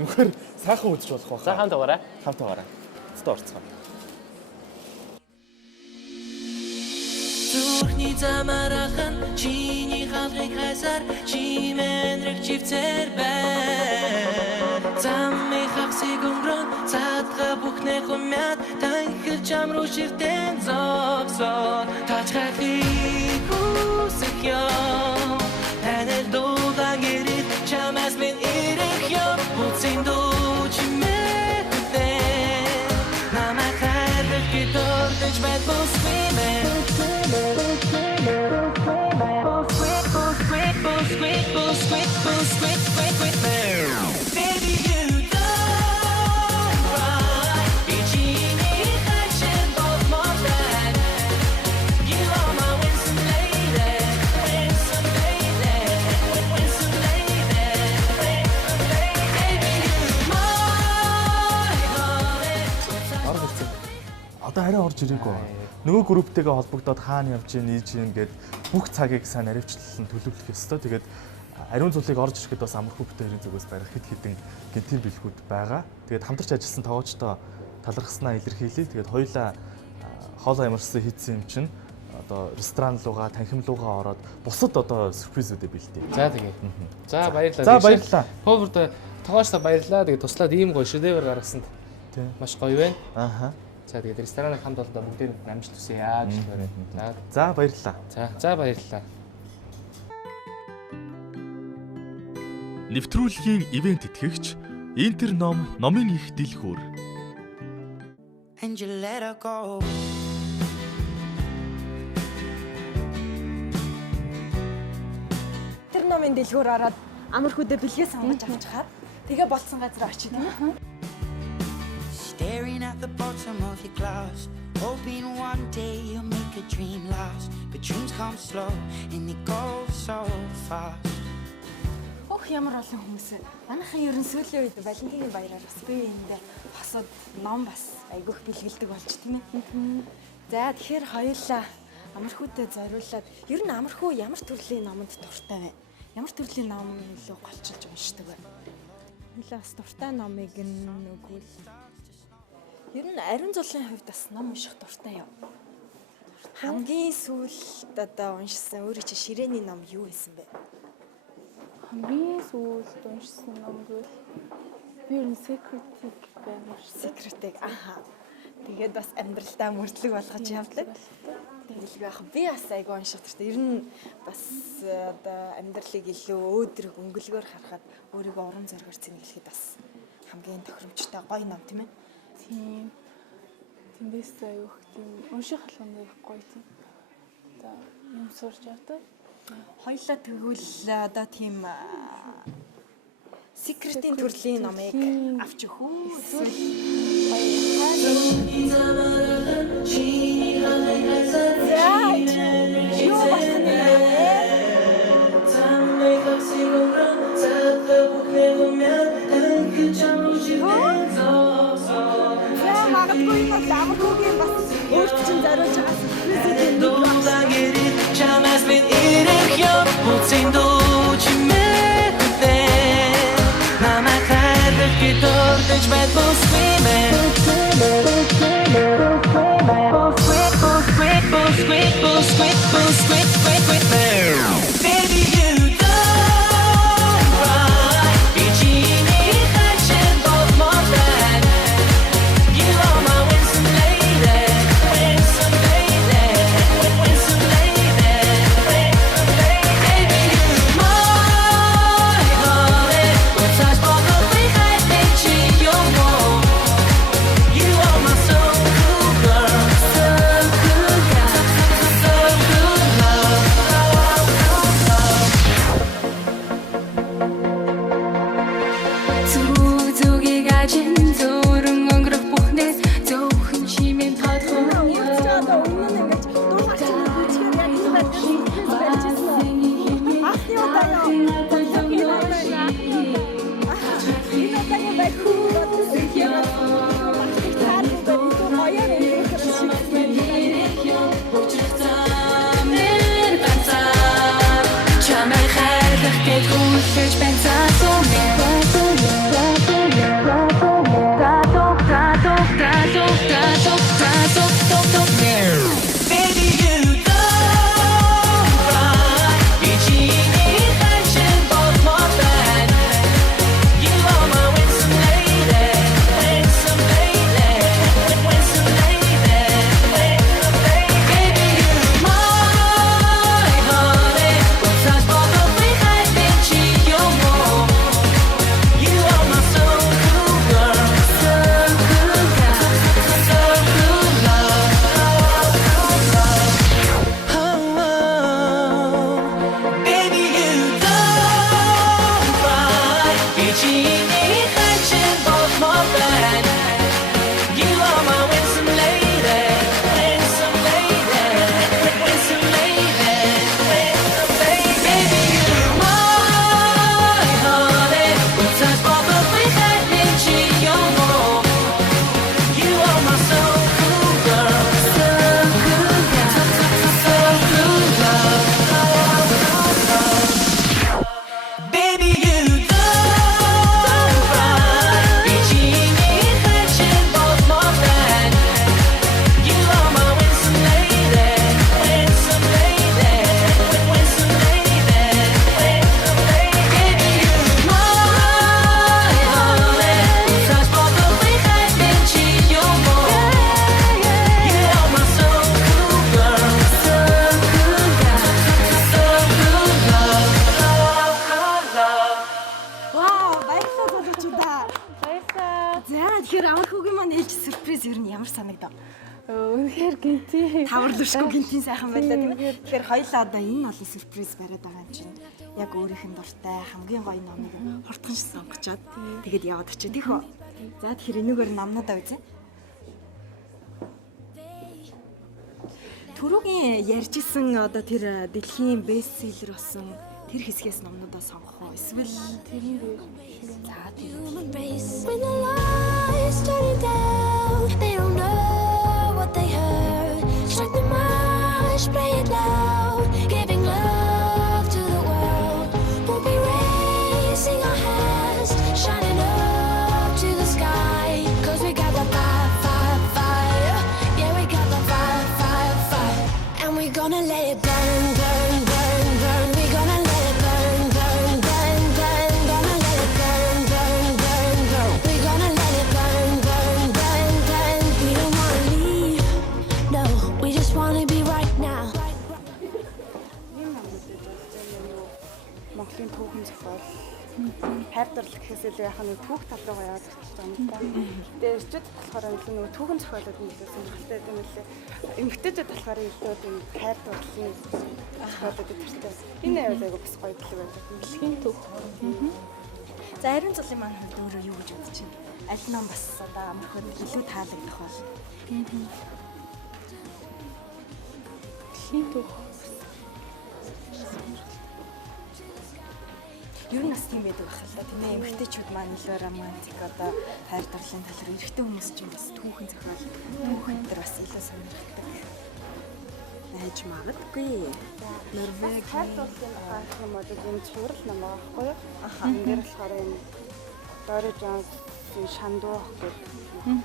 юмхэр сайхан үзэж болох байхаа. За хамтаа байгаарай. Цэцтэй орцгоо. Зүрхний замарахан чиний халахыг хайсаар чимэнрэг чивцэр бай. Замми хагсыг өнгөрөн цаадга бүхнээ хумяд танхил чам руу ширтэн зогсоо тач хайхыг хүсэх ёо танил дуудан гэрэл чамаас минь ирэх ёо үцэн дуу чимээдээ намайг хайрлах гэдордож байд бүсвимэн Одоо харин орж ирээгүй. Нөгөө групптэйгээ холбогдоод хаана явж ийн, ийж ийн гэд бүх цагийг сайн наривчлан төлөвлөх ёстой. Тэгээд Ариун цулыг орж ирэхэд бас амархуу бүтээрийн зүгээс барих хэд хэдэн гинтийн бэлгүүд байгаа. Тэгээд хамтарч ажилласан тоглогчдоо талархснаа илэрхийлье. Тэгээд хоёулаа хоолоо ямарсан хийсэн юм чинь одоо ресторан руугаа, танхим руугаа ороод бусад одоо сюрпризүүдээ бэлтээ. За тэгээ. За баярлалаа. За баярлалаа. Ховрд тоглогчдоо баярлалаа. Тэгээд туслаад ийм гоё шедевр гаргасанд маш гоё байна. Ааха. За тэгээд рестораныг хамт олдоо бүгдээр амжилт хүсье яаж байна. За баярлалаа. За баярлалаа. Нэвтрүүлгийн ивент итгэгч Интерном номын их дэлгүүр. And you let her go. Тэр номын дэлгүүр ороод амархуудаа бэлгээ сонгож авчихаар тэгээ болцсон газар очив тийм ээ. staring at the bottom of your glass, hoping one day you'll make a dream last. But dreams come slow and they go so fast. Ох ямар олон хүмүүс. Манайхан ер нь сүүлийн үед Валентины баяраар бас бие биендээ хосод ном бас айгүйх бэлгэлдэг болж тийм ээ. За тэгэхээр хоёулаа амархуутай зориулаад ер нь амархуу ямар төрлийн номонд дуртай вэ? Ямар төрлийн ном илүү голчилж уншдаг вэ? Хоёулаа бас дуртай номыг нөгөөл. Ер нь ариун зулын хувьд бас ном унших дуртай юу? Хамгийн сүүлд одоо уншсан өөрөө чи ширээний ном юу байсан бэ? Хамгийн сүүлд уншсан ном гэвэл би ер нь Secret-ийг байна. Secret-ийг тэгээд бас амьдралдаа мөрдлөг болгож явдаг. Тэгэл яах би бас айгүй унших хэрэгтэй. Ер нь бас одоо амьдралыг илүү өөдрөг өнгөлгөөр харахад өөрийгөө урам зоригоор цэнгэлэхэд бас хамгийн тохиромжтой гоё ном тийм ээ. Тийм. Тэндээс аюух тийм унших алхамд гоё тийм. Одоо юм сурч явдаг. Хоёлаа тэгвэл одоо тийм Secret-ийн төрлийн номыг авч өгөх үү? Эсвэл магадгүй энэ амархуугийн бас өөрт чинь зориулж байгаа Jamais me irei sem dúvida na matéria que todos me possuem. Baby, you don't cry. Bikini touching both my back. You are my winsome lady, winsome lady, winsome lady. Baby, you're my honey. When touch both of me, I think you're more. You are my so cool girl, so cool girl, so cool love, cool love. Зүг гажин зүрэн өнгөрөх бүхнээс зөвхөн чимэн тодхон одоо өмнө нь ингэж дуугарч үзчихээр яг энэ байдлаар ахны удаа яа. Энэ удаагийн байхуу Чамайг хайрлах гэж хүсэж байна. Baby, you don't cry. Bikini touching both my back. You are my winsome lady, winsome lady, winsome lady. Baby, you're my honey. When touch both of me, I think you're more. You are my so cool girl, so cool girl, so cool love. Baby, you don't cry. Bikini touching both my back. You are my winsome lady, winsome lady, winsome lady, winsome lady. Baby, you're my honey. When touch both of me, I think you're more. You are my so cool girl, so cool girl, so cool love. Baby, you don't cry. Bikini touching both my back. You are my winsome lady, winsome lady, winsome lady, winsome lady. Baby, you're my honey. When touch both of me, I think you're more. You are my so cool girl, so cool girl, so cool love, love. Вау, баярлалаа залуучуудаа. Баярлалаа. За тэгэхээр амархуугийн маань ээлж сюрприз ер нь ямар санагдав? Үнэхээр гинти. Таварлушгүй гинтийн сайхан байлаа тийм ээ. Тэгэхээр хоёлаа одоо энэ олон сюрприз бариад байгаа юм чинь яг өөрийнх нь дуртай хамгийн гоё номыг хурдхан сонгочоод тэгээд яваад очив тийх үү. За тэгэхээр энэгээр номнуудаа үзье. түрүүгийн ярьжсэн одоо тэр дэлхийн бестселлер болсон тэр хэсгээс номнуудаа сонгох уу? Эсвэл тэрийг за тийм. Human race. When the lights turn down, they don't know what they heard. Strike the march, play it loud, giving love to the world. We'll be raising our hands, shining up to the sky. 'Cause we got the fire, fire, fire. Yeah, we got the fire, fire, fire. And we're gonna let it burn, burn, burn, burn. We're gonna let it burn, burn, burn, burn. Gonna let it burn, burn, burn, burn. We're gonna let it burn, burn, burn, burn. We don't wanna leave, no. We just wanna be right now. ийм номнуудад бол Монголын түүхэн зохиол хайрдарлал гэхээс илүү яхаа нэг түүх тал руугаа яваад очиж байгаа юм да. Тэгээ эрчүүд болохоор илүү нэг түүхэн зохиолууд нь илүү сонирхолтой гэдэг юм лээ. Эмэгтэйчүүд болохоор илүү тийм хайрдарлалын зохиолууд өгчтэй. Энэ аяа айгу бас гоё билэг байдаг. Дэлхийн түүх. За ариун цолын маань хувьд өөрөө юу гэж бодож байна? Аль ном бас одоо амархад илүү таалагдах бол. Дэлхийн түүх. Ер нь бас тийм байдаг байх л да. Тийм ээ эмэгтэйчүүд маань илүү романтик одоо хайр дурлалын тал руу эрэгтэй хүмүүс ч бас түүхэн зохиол түүхэн дээр бас илүү сонирхдаг. Найж магадгүй. Норвег хайр дурлалын тухай юм бол ийм цуврал ном байхгүй юу? Энэ дээр болохоор энэ Дори Джонсын Шандуух гэдэг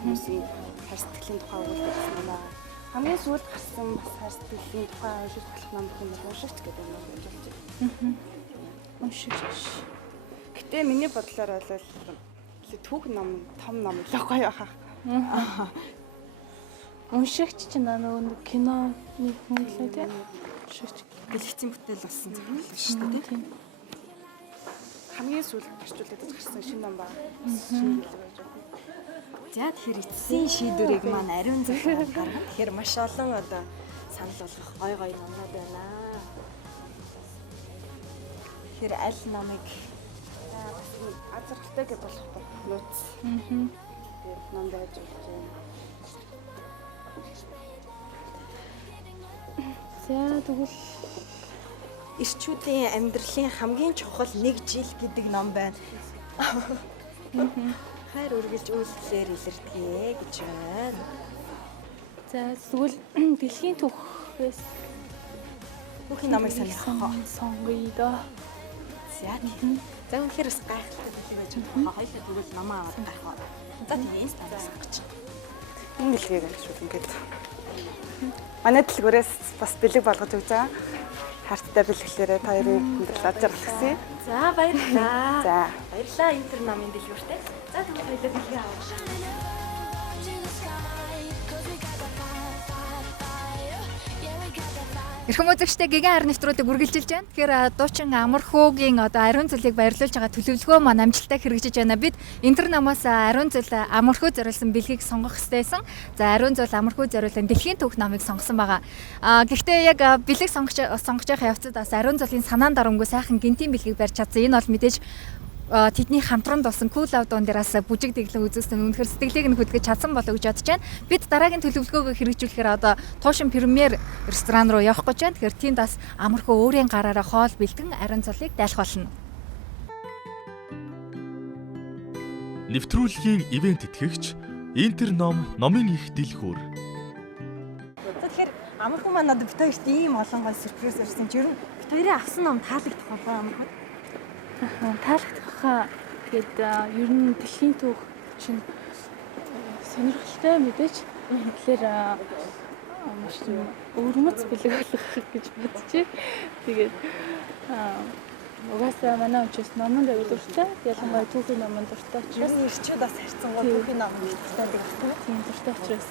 хүмүүсийн хайр сэтгэлийн тухай өгүүлсэн юм байна. Хамгийн сүүлд гарсан бас хайр сэтгэлийн тухай уншиж болох ном гэх юм бол уншигч гэдэг юм байна гэж болж байна. Уншигч. Гэтэ миний бодлоор бол түүх ном, том ном л гоё яхаа. Уншигч чинь нөгөө киноны хүн лээ тий. Уншигч. бэлгэцийн бүтээл болсон зохиол шүү дээ тийм. Хамгийн сүүлд орчуулдаг гарсан шинэ ном ба. Шинэ хэлэг байж байгаа. За тэгэхээр эцсийн шийдвэрийг маань ариун зохиол гаргах. Тэгэхээр маш олон одоо санал болгох гой гой номнууд байна. Тэгэхээр аль номыг бас азархалтай гэж болох нууц. Тэгээд ном байж байна. За тэгвэл эрчүүдийн амьдралын хамгийн чухал нэг жил гэдэг ном байна. Хайр үргэлж үйлдэлээр илэрдэг гэж байна. за тэгвэл дэлхийн түүхээс Бүхний номыг сонирхоо. сонгоё доо. За тийм. За үнэхээр бас гайхалтай бүлэг байж байгаа. Хоёлаа тэгвэл намаа аваад гайхаа. За тийм инстаграм гэж. Энэ дэлхийг амжуул ингээд. Манай дэлгүүрээс бас бэлэг болгож өгч байгаа. Харттай бэлгэлээрээ та хоёрын хүндрэл ажигласан. За баярлалаа. За Баярлалаа интер намын дэлгүүртэй. За тэгвэл хоёлаа бэлгээ авах. Эрхэм үзэгчтэй гиган харин нэвтрүүлэг үргэлжилж байна. Тэгэхээр дуучин Амархуугийн одоо ариун цөлийг баярлуулж байгаа төлөвлөгөө маань амжилттай хэрэгжиж байна. Бид интер намаас ариун цөл Амархуу зориулсан бэлгийг сонгох хэрэгтэйсэн. За ариун цөл Амархуу зориулсан дэлхийн түүх номыг сонгосон байгаа. Гэхдээ яг бэлэг сонгож явах явцад бас ариун цөлийн санаан дарамгүй сайхан гинтийн бэлгийг барьж чадсан. Энэ бол мэдээж тэдний хамтран болсон кул авдуун дээрээс бүжиг дэглэн үзүүлсэн үнэхээр сэтгэлийг нь хөдөлгөж чадсан болов гэж бодож байна. Бид дараагийн төлөвлөгөөгөө хэрэгжүүлэхээр одоо Туушин премьер ресторан руу явах гэж байна. Тэгэхээр тэнд бас Амархуу өөрийн гараараа хоол бэлтгэн ариун цолыг дайлах болно. Нэвтрүүлгийн ивент итгэгч Интер ном номын их дэлгүүр. Тэгэхээр Амархуу маань одоо бит хоёрт ийм олон гой сюрприз ирсэн. Жир нь бит хоёрын авсан ном таалагдах болоо Амархуу. таалагдахаа тэгээд ер нь дэлхийн түүх чинь сонирхолтой мэдээж. Тэгэхээр маш өвөрмөц бэлэг болох гэж бодчих. Тэгээд угаасаа манай учраас номонд өвлөртэй. Ялангуяа түүхийн номонд дуртай Ер учраас нь ирчүүд бас харьцан гол түүхийн ном мэддэг байхгүй юу? тийм дуртай учраас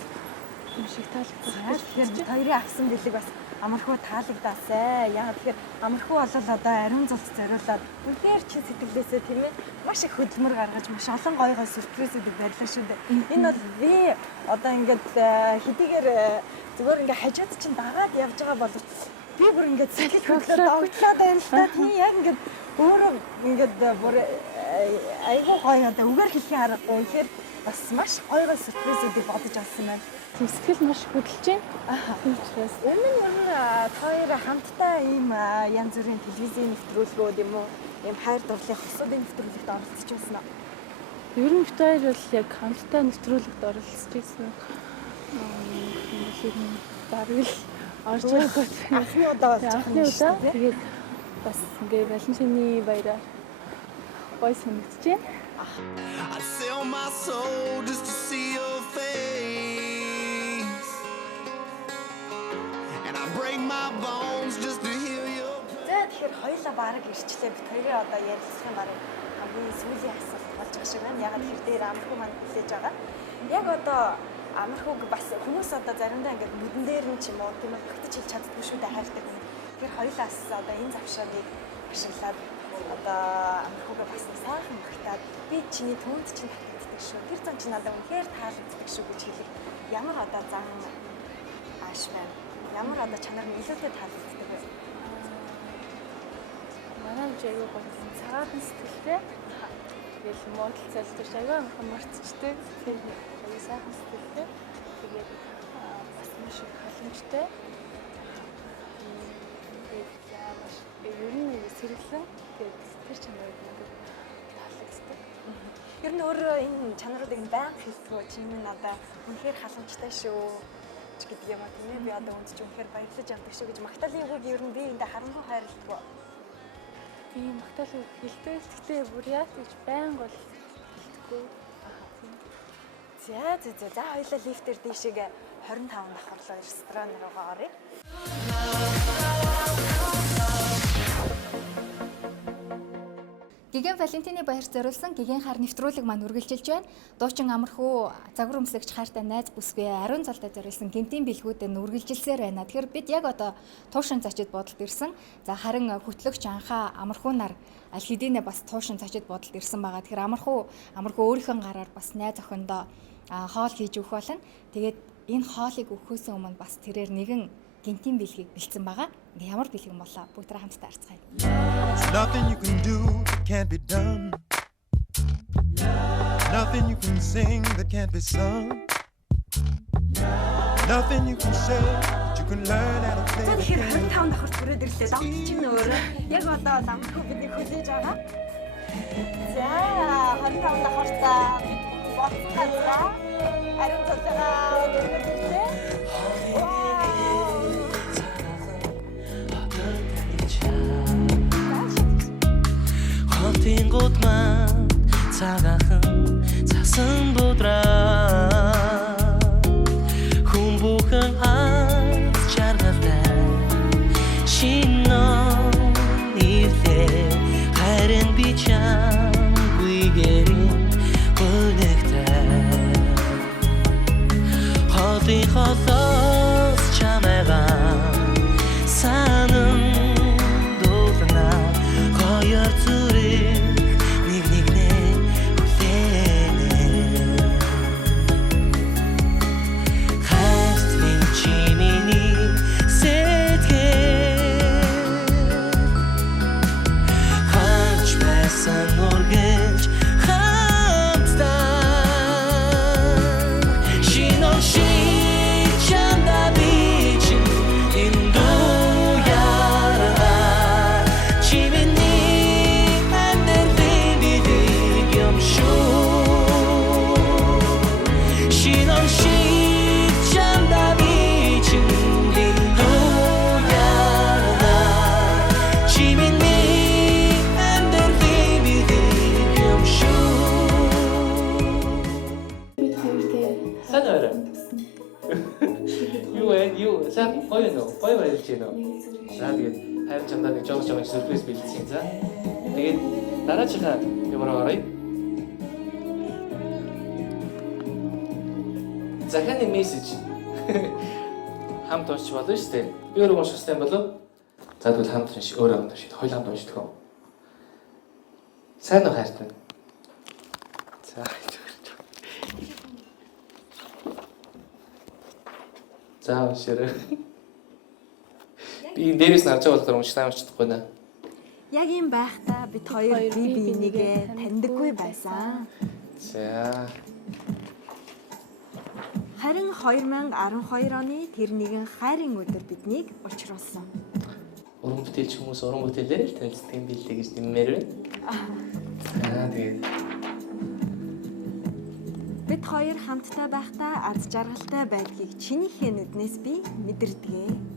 юм шиг таалагдах. Тэгэхээр бит хоёрын авсан бэлэг бас Амархуу таалагдасаа. Яагаад тэгэхээр Амархуу бол одоо ариун цолд зориулаад үнээр чи сэтгэлээсээ тийм ээ маш их хөдөлмөр гаргаж маш олон гой гой сюрпризүүдийг барьлаа шүү дээ. Энэ бол би одоо ингээд хэдийгээр зүгээр ингээд хажууд чинь дагаад явж байгаа боловч би бүр ингээд сэтгэл хөдлөлт огтлоод байна л та. Тийм яг ингээд өөрөө ингээд бүр айгүй гоё одоо үгээр хэлхийн аргагүй. Тэгэхээр бас маш гоё гоё сюрпризүүдийг бодож авсан байна. сэтгэл маш хөдөлж байна. Тийм учраас Өмнө нь хоёр хамтдаа ийм янз бүрийн телевизийн нэвтрүүлгүүд юм уу? Ийм хайр дурлалын хосуудын нэвтрүүлэгт оролцож байсан уу? ер нь бид хоёр бол яг хамтдаа нэвтрүүлэгт оролцож байсан. Бараг л орж ирэхгүй. Анхны удаа болж байгаа Анхны удаа тэгээд бас ингээ Валентины баяраар гоё санагдаж байна. I'd sell my soul just to see your face, and I break my bones just to hear your. За тэгэхээр хоёулаа бараг ирчлээ. Бид хоёрын одоо ярилцлагын бараг хамгийн сүүлийн асуулт болж байгаа шиг байна. Ягаад тэр дээр амархуу маань хүлээж байгаа. Яг одоо амархууг бас хүмүүс одоо заримдаа ингээд нүдэн дээр нь ч юм уу тийм багтаж хэлж чаддгүй шүү дээ хайртай хүн. Тэгэхээр хоёулаас одоо энэ завшааныг ашиглаад одоо амархуугаа бас сайхан багтаад би чиний түүнд чинь татагддаг шүү. Тэр зан чи надад үнэхээр таалагддаг шүү гэж хэлэх ямар одоо зан ааш байна. Ямар одоо чанар нь илүүтэй таалагддаг вэ? Манай аягүй гоё цагаатан сэтгэлтэй. Тэгэл модал цайлтаж аягүй амархан марцчтэй. Тийм аягүй сайхан сэтгэлтэй. Тэгээд бас маш их халамжтай. Тэгээд маш ер нь сэргэлэн тэгээд тэр чанарыг надад таалагддаг. Ер нь өөрөө энэ чанаруудыг байнга хэлдэг. Чим нь одоо үнэхээр халамжтай шүү гэдэг юм а тийм ээ. Би одоо үнд чинь үнэхээр баярлаж явдаг шүү гэж магтаалын үгийг ер нь би эндээ харанхуй хайрладаг. Тийм магтаал хэлдэг. Гэхдээ бүр яа гэж байнга бол хэлдэггүй. За хоёлаа лифтээр дийшээ 25 давхарлаа ресторан руугаа оръё. Гигэн Валентины баяр зориулсан гигэн хар нэвтрүүлэг маань үргэлжилж байна. Дуучин амархуу загвар өмсгөгч хайртай найз бүсгүй ариун залтай зориулсан гинтийн бэлгүүдээр үргэлжилсээр байна. Тэгэхээр бид яг одоо туушин зочид бодолд ирсэн. За харин хөтлөгч анхаа амархуунаар аль хэдийнэ бас туушин зочид бодолд ирсэн байгаа. Тэгэхээр амархуу өөрийнхөө гараар бас найз охиндоо хоол хийж өгөх болно. Тэгээд энэ хоолыг өгөхөөс өмнө бас тэрээр нэгэн гинтийн бэлгийг бэлдсэн байгаа. Ингээ ямар бэлгэн болоо бүгд хамтдаа харцгаая. Nothing you can do that can't be done. Nothing you can sing that can't be sung. Nothing you can say that you can learn how to play. За тэгэхээр 25 давхарт бүрээд ирлээ. Догт чинь өөрөө яг одоо намхуу бидний хүлээж байгаа. За 25 давхартаа боцгоолаа. Ариун цолгоо бүрээд ирлээ. Хотингууд маань цагаахан цасан будраа хүн бүхэн аз жаргалтай шинэ нэртэй харин би чамгүй гэрийн гонэгтэй хотын холоос чамайгаа санан дуулна хоёр зүрх нэг нэгнээ хүлээнэ хайртын чимээний сэтгэл хаач байсан үргэлж хамтдаа шинэ чамда би чинь энэ дуу яараа чимээний амьдралын бидэг юм шүү шинэ чамда би чинь энэ дуу яараа чимээний амьдралын бидэг юм шүү. Сайн байна. Юу сайн гоё нөө гоё байлж байна уу? За тэгээд хайр чамдаа нэг жоо сюрприз бэлдсэн. За тэгээд дараачихаа ямар орой? Заханы мессеж хамт уншиж болно шүү дээ. Би өөрөө унших хэрэгтэй болов? За тэгвэл хамт уншиж өөрөө хамт уншиж хоёул хамт уншдаг юм. Сайн уу хайртай? За За уншаарай. Би дээрээс нарж байгаа болохоор уншнаа уншдаггүй наа. Яг юм байхдаа бид хоёр бие биенийгээ таньдаггүй байсан. За. Харин 2012 оны тэр нэгэн хайрын өдөр биднийг учруулсан. Уран бүтээлч хүмүүс уран бүтээлээр л танилцдаг юм билээ гэж нэмээр байна. Тэгээд Бид хоёр хамтдаа байхдаа аз жаргалтай байдгийг чинийхээ нүднээс би мэдэрдэгэ.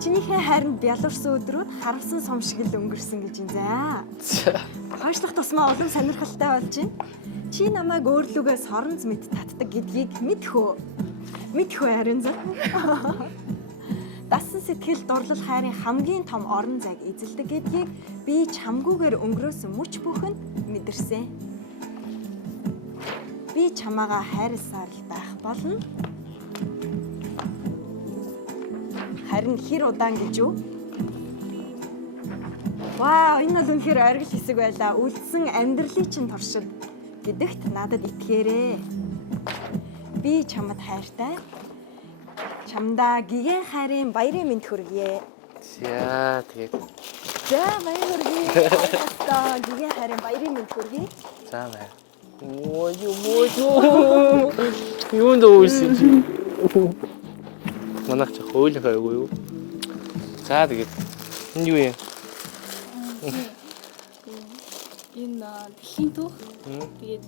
Чинийхээ хайранд бялуурсан өдрүүд харамсан сум шиг л өнгөрсөн гэж байна. Хойшлох тусмаа улам сонирхолтой болж байна. Чи намайг өөрлөгөө соронз мэд татдаг гэдгийг мэдхүү. Мэдхүү ариун зам. Дасан сэтгэл дурлал хайрын хамгийн том орон зайг эзэлдэг гэдгийг би чамгүйгээр өнгөрөөсөн мөч бүхэнд мэдэрсэн. Би чамаагаа хайрласаар л байх болно. Харин хэр удаан гэж юу? Вау, энэ бол үнэхээр оргил хэсэг байлаа. Үлдсэн амьдралын чинь туршил гэдэгт надад итгээрэй. Би чамд хайртай. Чамдаа гигэн хайрын баярын мэнд хүргье. За тэгээд. За баяр хүргье. Та гигэн хайрын баярын мэнд хүргье. За бай. Юунд уусан чи? Манайх ч хойлох айгүй юу. За тэгээд энэ юу юм? Энэ дэлхийн түүх. Тэгээд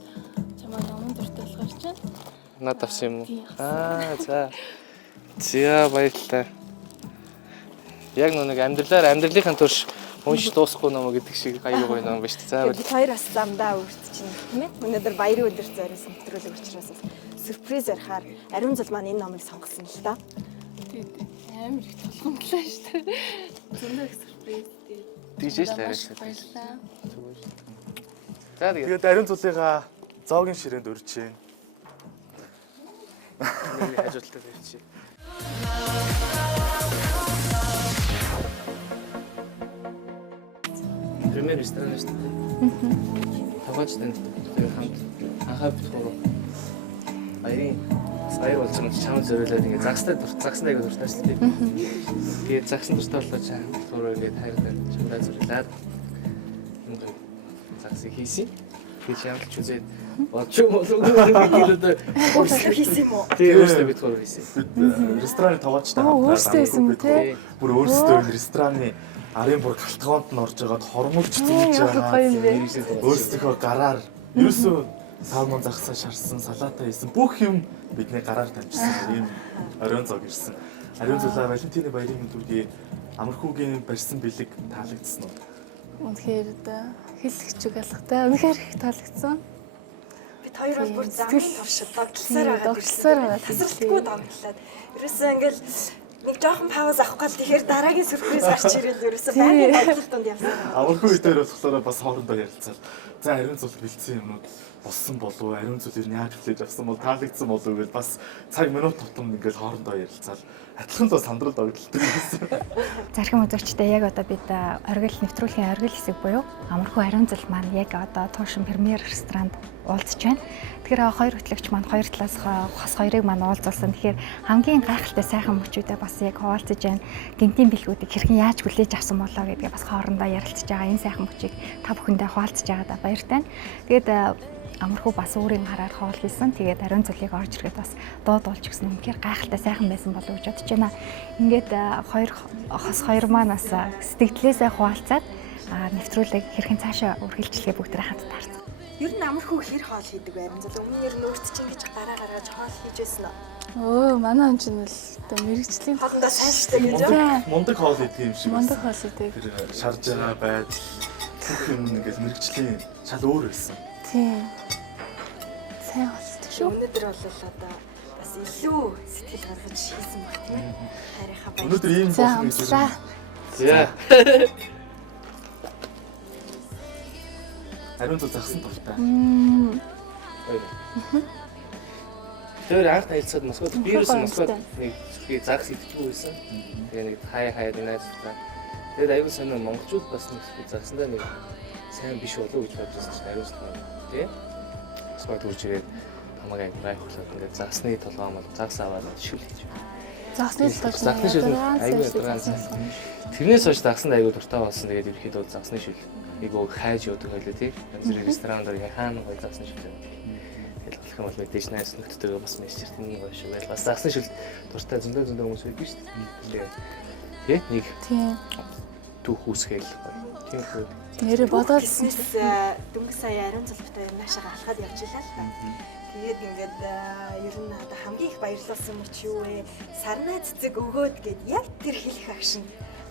чамаа номон дуртай болохоор чинь Наад авсан юм уу? За. За баярлалаа. Яг нэг амьдралынхаа турш унш дуусахгүй ном гэдэг шиг аюу гоё ном ба шүү дээ. За Бид хоёр бас замдаа үрдчихнэ, тийм ээ? Өнөөдөр баярын өдөр зориулсан нэвтрүүлэг учраас сюрприз ярихаар ариун зул маань энэ номыг сонгосон л доо. тэгээд амар их толгомдлоо шүү дээ. Зөндөө их сюрприз тийш л арай. баярлалаа. За тэгээд Тэгээд ариун зулыгаа зоогийн ширээнд өрж чинь. миний хажуудлаа барьчих. Премьер ресторан шүү дээ. Таваачтай тэгээд хамт анхаа битгүүр баярын сая болж байгаа чам зориулаад ингээд загстай айгуу дуртай шүү дээ. Тэгээд загсан дуртай болоо чам битгүүр ингээд хайртай чамдаа зориулаад ингээд загсыг хийсэн. Тэгээд шаналж үзээд болж юм болов Өөрсдөө хийсэн юм уу? тэгээд өөрсдөө битгүүр хийсэн. Рестораны таваачтай Өөрсдөө хийсэн юм те. Бүр өөрсдөө рестораны арын бүр галтгоонд нь орж байгаад хормолж зүүж байгаа. Өөрсдийнхөө гараар ерөөсөө салмон загсаа шарсан, салаата хийсэн бүх юм бидний гараар тавьчихсан. Ийм ариун зог ирсэн. Ариун зулаа Валентины баярын мэнд хүргэе. Амархуугийн барьсан бэлэг таалагдсан уу? Үнэхээр хэлэх зүг алхтай. Үнэхээр их таалагдсан. Бид хоёр бол бүр замын туршид догтлсаар байгаа. Догтлсаар байгаа. Тасралтгүй догтлаад. Ерөөсөө ингээл нэг жоохон пауз авах гал тэгэхээр дараагийн сюрприз гарч ирэл ерөөсөө байнгын бодлолтонд явсан. Амархуу үедээ болохоор бас хоорондоо ярилцаад. За ариун зул бэлдсэн юмнууд болсон болов уу? Ариун зул ер нь яаж хүлээж авсан бол таалагдсан болов уу гэж бас цаг минут тутам ингээл хоорондоо ярилцаад адилхан л сандрал догтлолтой байсан. Зархим үзэгчтэй яг одоо бид оргил нэвтрүүлгийн оргил хэсэг буюу Амархуу ариун зул маань яг одоо Туушин премьер ресторанд уулзж байна. Тэгэхээр хоёр хөтлөгч маань хоёр талаас хас хоёрыг маань уулзуулсан. Тэгэхээр хамгийн гайхалтай сайхан мөчүүдээ бас яг хуваалцаж байна. Гинтийн бэлгүүдийг хэрхэн яаж хүлээж авсан болоо гэдгээ бас хоорондоо ярилцж байгаа. Энэ сайхан мөчийг та бүхэндээ хуваалцаж байгаадаа баяртай. Тэгээд Амархуу бас өөрийн гараар хоол хийсэн. Тэгээд ариун зулыг орж ирэхэд бас дуудуулж гисэн үнэхээр гайхалтай сайхан байсан болов уу гэж бодож байна. Ингээд хоёр маань бас сэтгэлдээ хуваалцаад нэвтрүүлэг хэрхэн цаашаа үргэлжлэхээ бүгдээ хамт таарсан. Ер нь Амархуу хэр хоол хийдэг вэ? Ариун зул өмнө нь өөрт чинь гэж гараа гаргаж хоол хийж байсан уу? Манай хүн чинь л одоо мэрэгжлийн Хоолндоо сайн штэ гэж юу? Мундаг хоол идэх юм шиг. Мундаг хоол идэг. Тэр шарж байгаа байдал бүх юм ингээл мэрэгжлийн шал өөр байсан. Тийм. Сайн болдог шүү. Өнөөдөр бол одоо бас илүү сэтгэл гаргаж хийсэн баг тийм ээ. Хайрынхаа баяр. Өнөөдөр ийм болох гэж За. За. ариун зул загсан дуртай. Тэр анх танилцаад Москвад бирсэн Москвад нэг зүрхий загс идчихгүй байсан. Тэгээ нэг хаяа найзтай. Тэгээд аюул санаа монголчууд бас нэг загсандаа нэг сайн биш болов уу гэж бодож байсан чинь ариун зул тий. Москвад үрж ирээд хамаагүй гайхуулаад ингээд загсны толгоо мал загс аваад шүл хийж. Загсны шил Загсны шил айгүй ядаргаан. Тэрнээс хойш загсанд айгүй дуртай болсон. Тэгээд ерөөхдөө загсны шил айгүй хайж явдаг байлаа тий. Янз бүрийн ресторанд дор хаана гоё загсны шил. Тэгээд болох юм бол мэдээж найз нөхдөдөө бас мессежтэй нэг гоё шүү байл. Бас загсны шил дуртай зөндөө хүмүүс байдаг шүү дээ. Тий нэг. Тийм. Түүх үүсгээл гоё. Тийм үү. Нэрээ бодоод бизнес дөнгөж сая ариун залбитай юм наашаа алхаад явж илаа л та. Тэгээд ингээд ер нь одоо хамгийн их баярлуулсан мөр чи юу вэ? Сарнаа цэцэг өгөөд гэд яг тэр хэлэх агшин.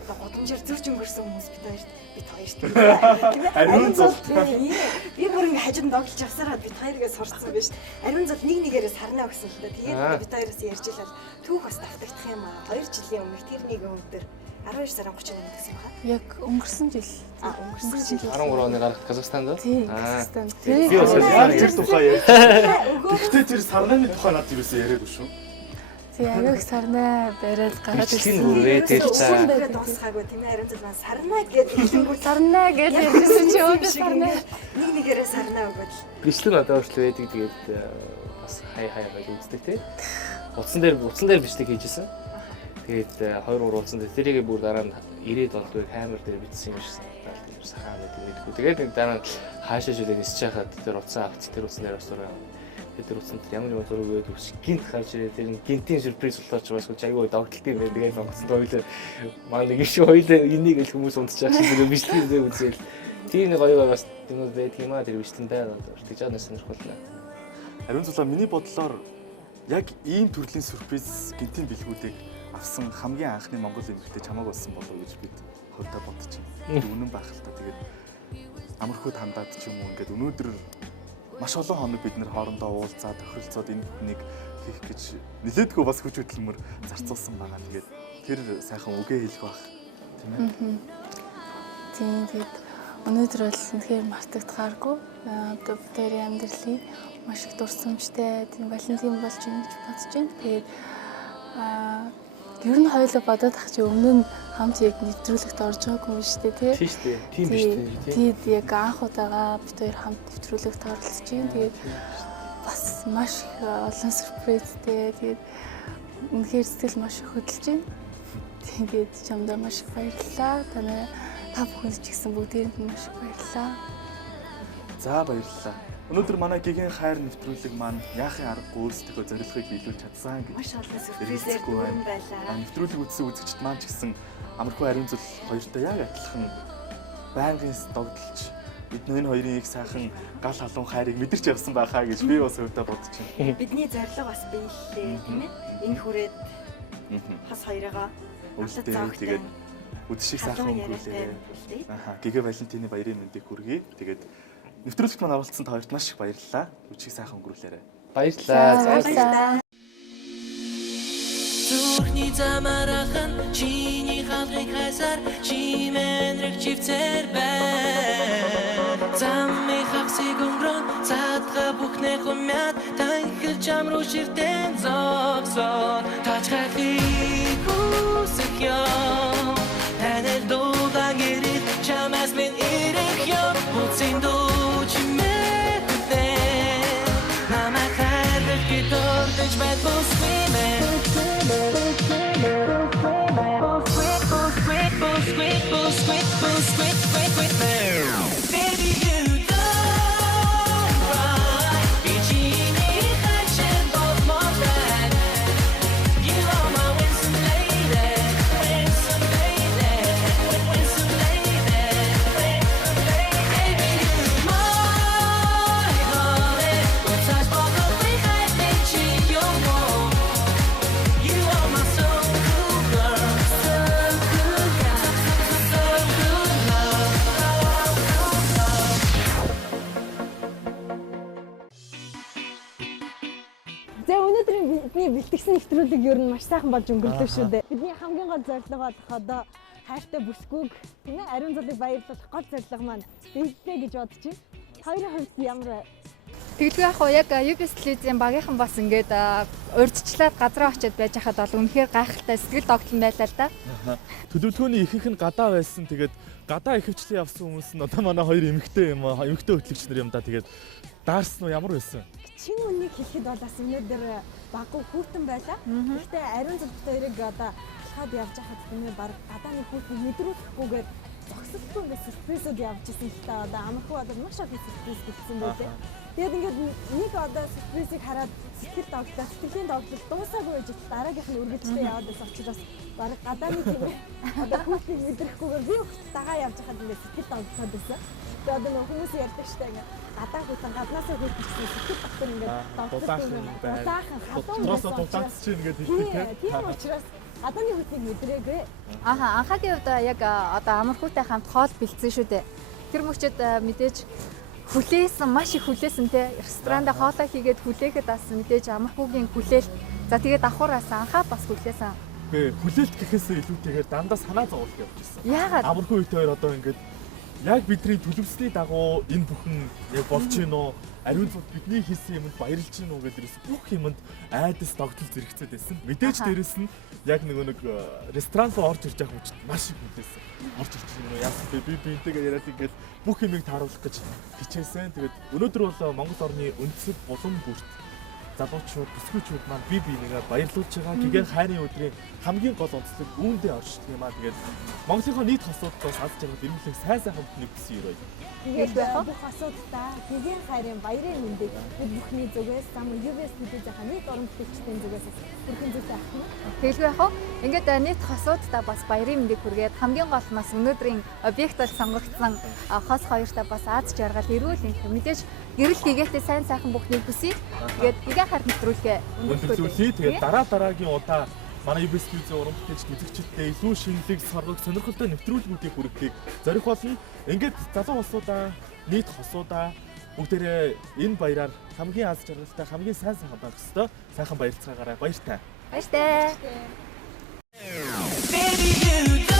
Одоо годамжаар зөрж өнгөрсөн хүмүүс бид хоёрт тийм ээ. Ариун зал би бүр ингээд хажууд доглож явсараад бид хоёргээ сурцсан биш. Ариун зал нэг нэгээрээ сарнаа өгсөн л та. Тэгээд бид хоёроос ярьж илаа. Түүх бас давтагдах юм аа. 2 жилийн өмнө тэр нэг өдөр 12 сарын 31-нд гэсэн юм байна. яг өнгөрсөн жил. Өнгөрсөн жил 13 оны гарагт Казахстанд уу? Тийм, Казахстанд. Би бас тэр тухай ярьж. Гэхдээ тэр сарнааны тухай надад юусэн яриад шүү. Тэгээ авиг сарнаа бариад гараад ирсэн үрээ тэл цаа. Тэгээд дуусгаагүй тийм ээ ариун зал маань сарнаа гэдэг хэлэнгүүт сарнаа гэж ярьсан чи өөдөө сарнаа. нэг нэгээрээ сарнаа өгöd. Бичлэг надад өөрчлөө байдаг. Тэгээд бас хай байл үздэг тий. Утсан дээр бичлэг хийжсэн. Тэгээд 2-3 утсан дээр тэрийгээ бүр дараа нь ирээд болдгоо камер дээр бичсэн юм шиг санагдаад тэр сахаа мэдгүй. Тэгээд нэг дараа нь хаашаа шүлээ нисэж хахад тэр утсан авц тэр утсан дээр бас зураг. Тэр утсан дээр ямар нэг зураг өгөөд өс гинт гарч ирээ. Тэр гинтийн сюрприз болооч бас айгүй догтлт юм байна. Тэгээд онгоцсон хоёлаа маань нэг шиг хоёлаа энийг л хүмүүс унтчих шиг тэр бичлэг дээр үзээл. Тийм нэг гоё бас юмуд байдаг юм аа тэр бичлэндээ тэгж аа сонирхолтой. Ариун зулаа миний бодлоор яг ийм төрлийн сюрприз гинтийн бэлгүүдийг авсан хамгийн анхны Монгол эмэгтэй чамааг болсон болов уу гэж бид хувьдаа бодож байна. Үнэн байх л та. Тэгээд амархууд хандаад ч юм уу ингээд өнөөдөр маш олон хоног бид нэр хоорондоо уулзаад тохиролцоод энэ бүхнийг хийх гэж нэлээдгүй бас хүч хөдөлмөр зарцуулсан байгаа. Тэгээд тэр сайхан үгээ хэлэх байх тийм ээ. Тийм тэгээд өнөөдөр бол үнэхээр мартагдахааргүй. Одоо тэр амьдралын маш их дурсамжтай тийм Валентин болж байна гэж бодож байна. Тэгээд ер нь хоёулаа бодоод ах чи өмнө нь хамт яг нэвтрүүлэгт орж байгаагүй юм шүү дээ тий. Тийм шүү дээ. Тийм биш үү тий. Тэгээд яг анх удаага бид хоёр хамт нэвтрүүлэгт оролцож байна. Тэгээд бас маш их олон сюрпризтэй. Тэгээд үнэхээр сэтгэл маш их хөдөлж байна. Тэгээд чамдаа маш их баярлалаа. Та бүхэнд ч гэсэн бүгдээрэнд маш их баярлалаа. За баярлалаа. Өнөөдөр манай гигийн хайр нэвтрүүлэг маань яахын аргагүй өөрсдөө зорилгыг биелүүлж чадсан гэж Маш олон сюрпризээр дүүрэн байлаа. Нэвтрүүлэг үзсэн үзэгчд маань ч гэсэн амархуу ариун зул хоёртой яг адилхан байнгын догдолж бид энэ хоёрын их сайхан гал халуун хайрыг мэдэрч явсан байхаа гэж би бас хувьдаа бодож байна. Бидний зорилго бас биеллээ тийм ээ. Энэ хүрээд хас хоёроо Тэгээд үдшиг сайхан өнгөрүүлээ. Гигэ Валентины баярын мэндийг хүргэе. Тэгээд нэвтрүүлэгт маань оролцсон та хоёрт маш их баярлалаа. Үдшиг сайхан өнгөрүүлээрэй. Баярлалаа. Зүрхний замарахан чиний халхыг хайсаар чимэнрэг чивцэр байна. Замми хавсыг өнгөрөн цаадга бүхнээ хумяд танхил чам руу ширтэн зогсон. Тач хайхыг хүсэх ёо танэл дуугаан гэрэл чамаас минь ирэх ёо бүцин дуу чимээдээ намайг хайрлах гэдордож байд бүсвимээ. Бидний бэлтгэсэн нэвтрүүлэг ер нь маш сайхан болж өнгөрлөв шүү дээ. Бидний хамгийн гол зорилго болох одоо хайртай бүсгүйг тийм ээ ариун зулыг баярлуулах гол зорилго маань биелээ гэж бодож байна. Хоёрын хувьд ямар Тэгэлгүй яг хоо яг UBS телевизийн багийнхан бас ингээд урьдчилаад газраа очиод байж хахад бол үнэхээр гайхалтай сэтгэл догтлон байлаа л да. Төлөвлөгөөний ихэнх нь гадаа байсан. Тэгээд гадаа ихэвчлэн явсан хүмүүс нь одоо манай хоёр эмэгтэй юм аа. Эмэгтэй хөтлөгч нар юм да. Тэгээд даарсан уу ямар байсан? Чин үнийг хэлэхэд бол бас өнөөдөр баггүй хүүтэн байлаа. Гэхдээ ариун зөвхөн одоо хаад явж хахад нэ баг гадааны хүүтэн мэдрүүлэхгүйгээр зогсолтгүй ингээд сюрпризүүд явж исэн л та одоо амархуу одоо маш их сюрприз гэсэн байдаг. Тэгээд ингээд нэг одоо сюрпризийг хараад сэтгэл догтлоо, сэтгэлийн догтлол дуусаагүй байж дараагийнх нь үргэлжлээ яваад байсан учраас баг гадааны тийм одоо хүүтнийг мэдрэхгүйгээр би өгт дагаа явж хахад ингээд сэтгэл догтлоод байсан. Тэгээд одоо нөх хүмүүс ярьдаг штэ ингээд гадаа хүүтэн гаднаасаа хүүтэн сэтгэл догтлол ингээд догтлоосон гадаахан дутаацч ингээд хэлдэг тийм учраас гадааны хүүтнийг мэдрээгүй. Анхаагийн хувьд яг одоо амархуутай хамт хоол бэлдсэн шүү дээ. Тэр мөчөд мэдээж хүлээсэн маш их хүлээсэн те ресторанда хоолоо хийгээд хүлээхэд бас мэдээж амархуугийн хүлээл за тэгээд давхураас анхаа бас хүлээсэн. Хүлээлт гэхээсээ илүүтэйгээр дандаа санаа зовлт явж ирсэн. Яагаад? Амархуу үйтэй хоёр одоо ингээд яг бидний төлөвсний дагуу энэ бүхэн яг болж гин үү? Ариун цогт бидний хийсэн юмд баярлж гин үү гэдэг ерөөс бүх юмд айдас догтол зэрэгцээд байсан. Мэдээж дээрэс нь яг нэг ресторан руу орж ирж байгаа хүмүүс маш их хүлээсэн. Орж ирж байгаа яасан бэ? Би энтэйгээ яриад ингээд бүх юмыг тааруулах гэж хичээсэн. Тэгээд өнөөдөр бол Монгол орны үндэсэл булан бүрт залуучууд, бүсгүйчүүд маань бие бинийгээ баярлуулж байгаа. Гэгэн хайрын өдрийн хамгийн гол онцлог үүндээ оршдог юм аа. Тэгээд Монголынхоо нийт асуудлаас алж байгаа дэрмэлэг сайн сайхан бүхний бүсийн өрөө. Тэгээд бүх асуудалтай гэгэн хайрын баярын мэндийг бид бүхний зүгээс зам UBS телевизийн нийт орон бүтээлчдийн зүгээс бүрхэн зүйлээ авах нь. Тэгэлгүй яг ингээд нийт хосуудтай бас баярын мэндийг хүргээд хамгийн гол нь бас өнөөдрийн объектод сонгогдсон хос хоёртай бас аз жаргал эрүүл мэдээж гэрэл хийгээтэй сайн сайхан бүхний бүсийг тэгээд гэгэн хайр нэвтрүүлгээ өндөрлүүлээ. Тэгээд дараагийн удаа манай UBS телевизийн уран бүтээлч үзэгчдтэй илүү шинэлэг, саргаг, сонирхолтой нэвтрүүлгүүдийг хүргэхийг зорих болно. Ингээд залуу хосуудаа, нийт хосуудаа бүгдээрээ энэ баяраар хамгийн аз жаргалтай, хамгийн сайн сайхан байх ёстой. Сайхан баярцаагаараа баяртай. Баяртай. Baby, you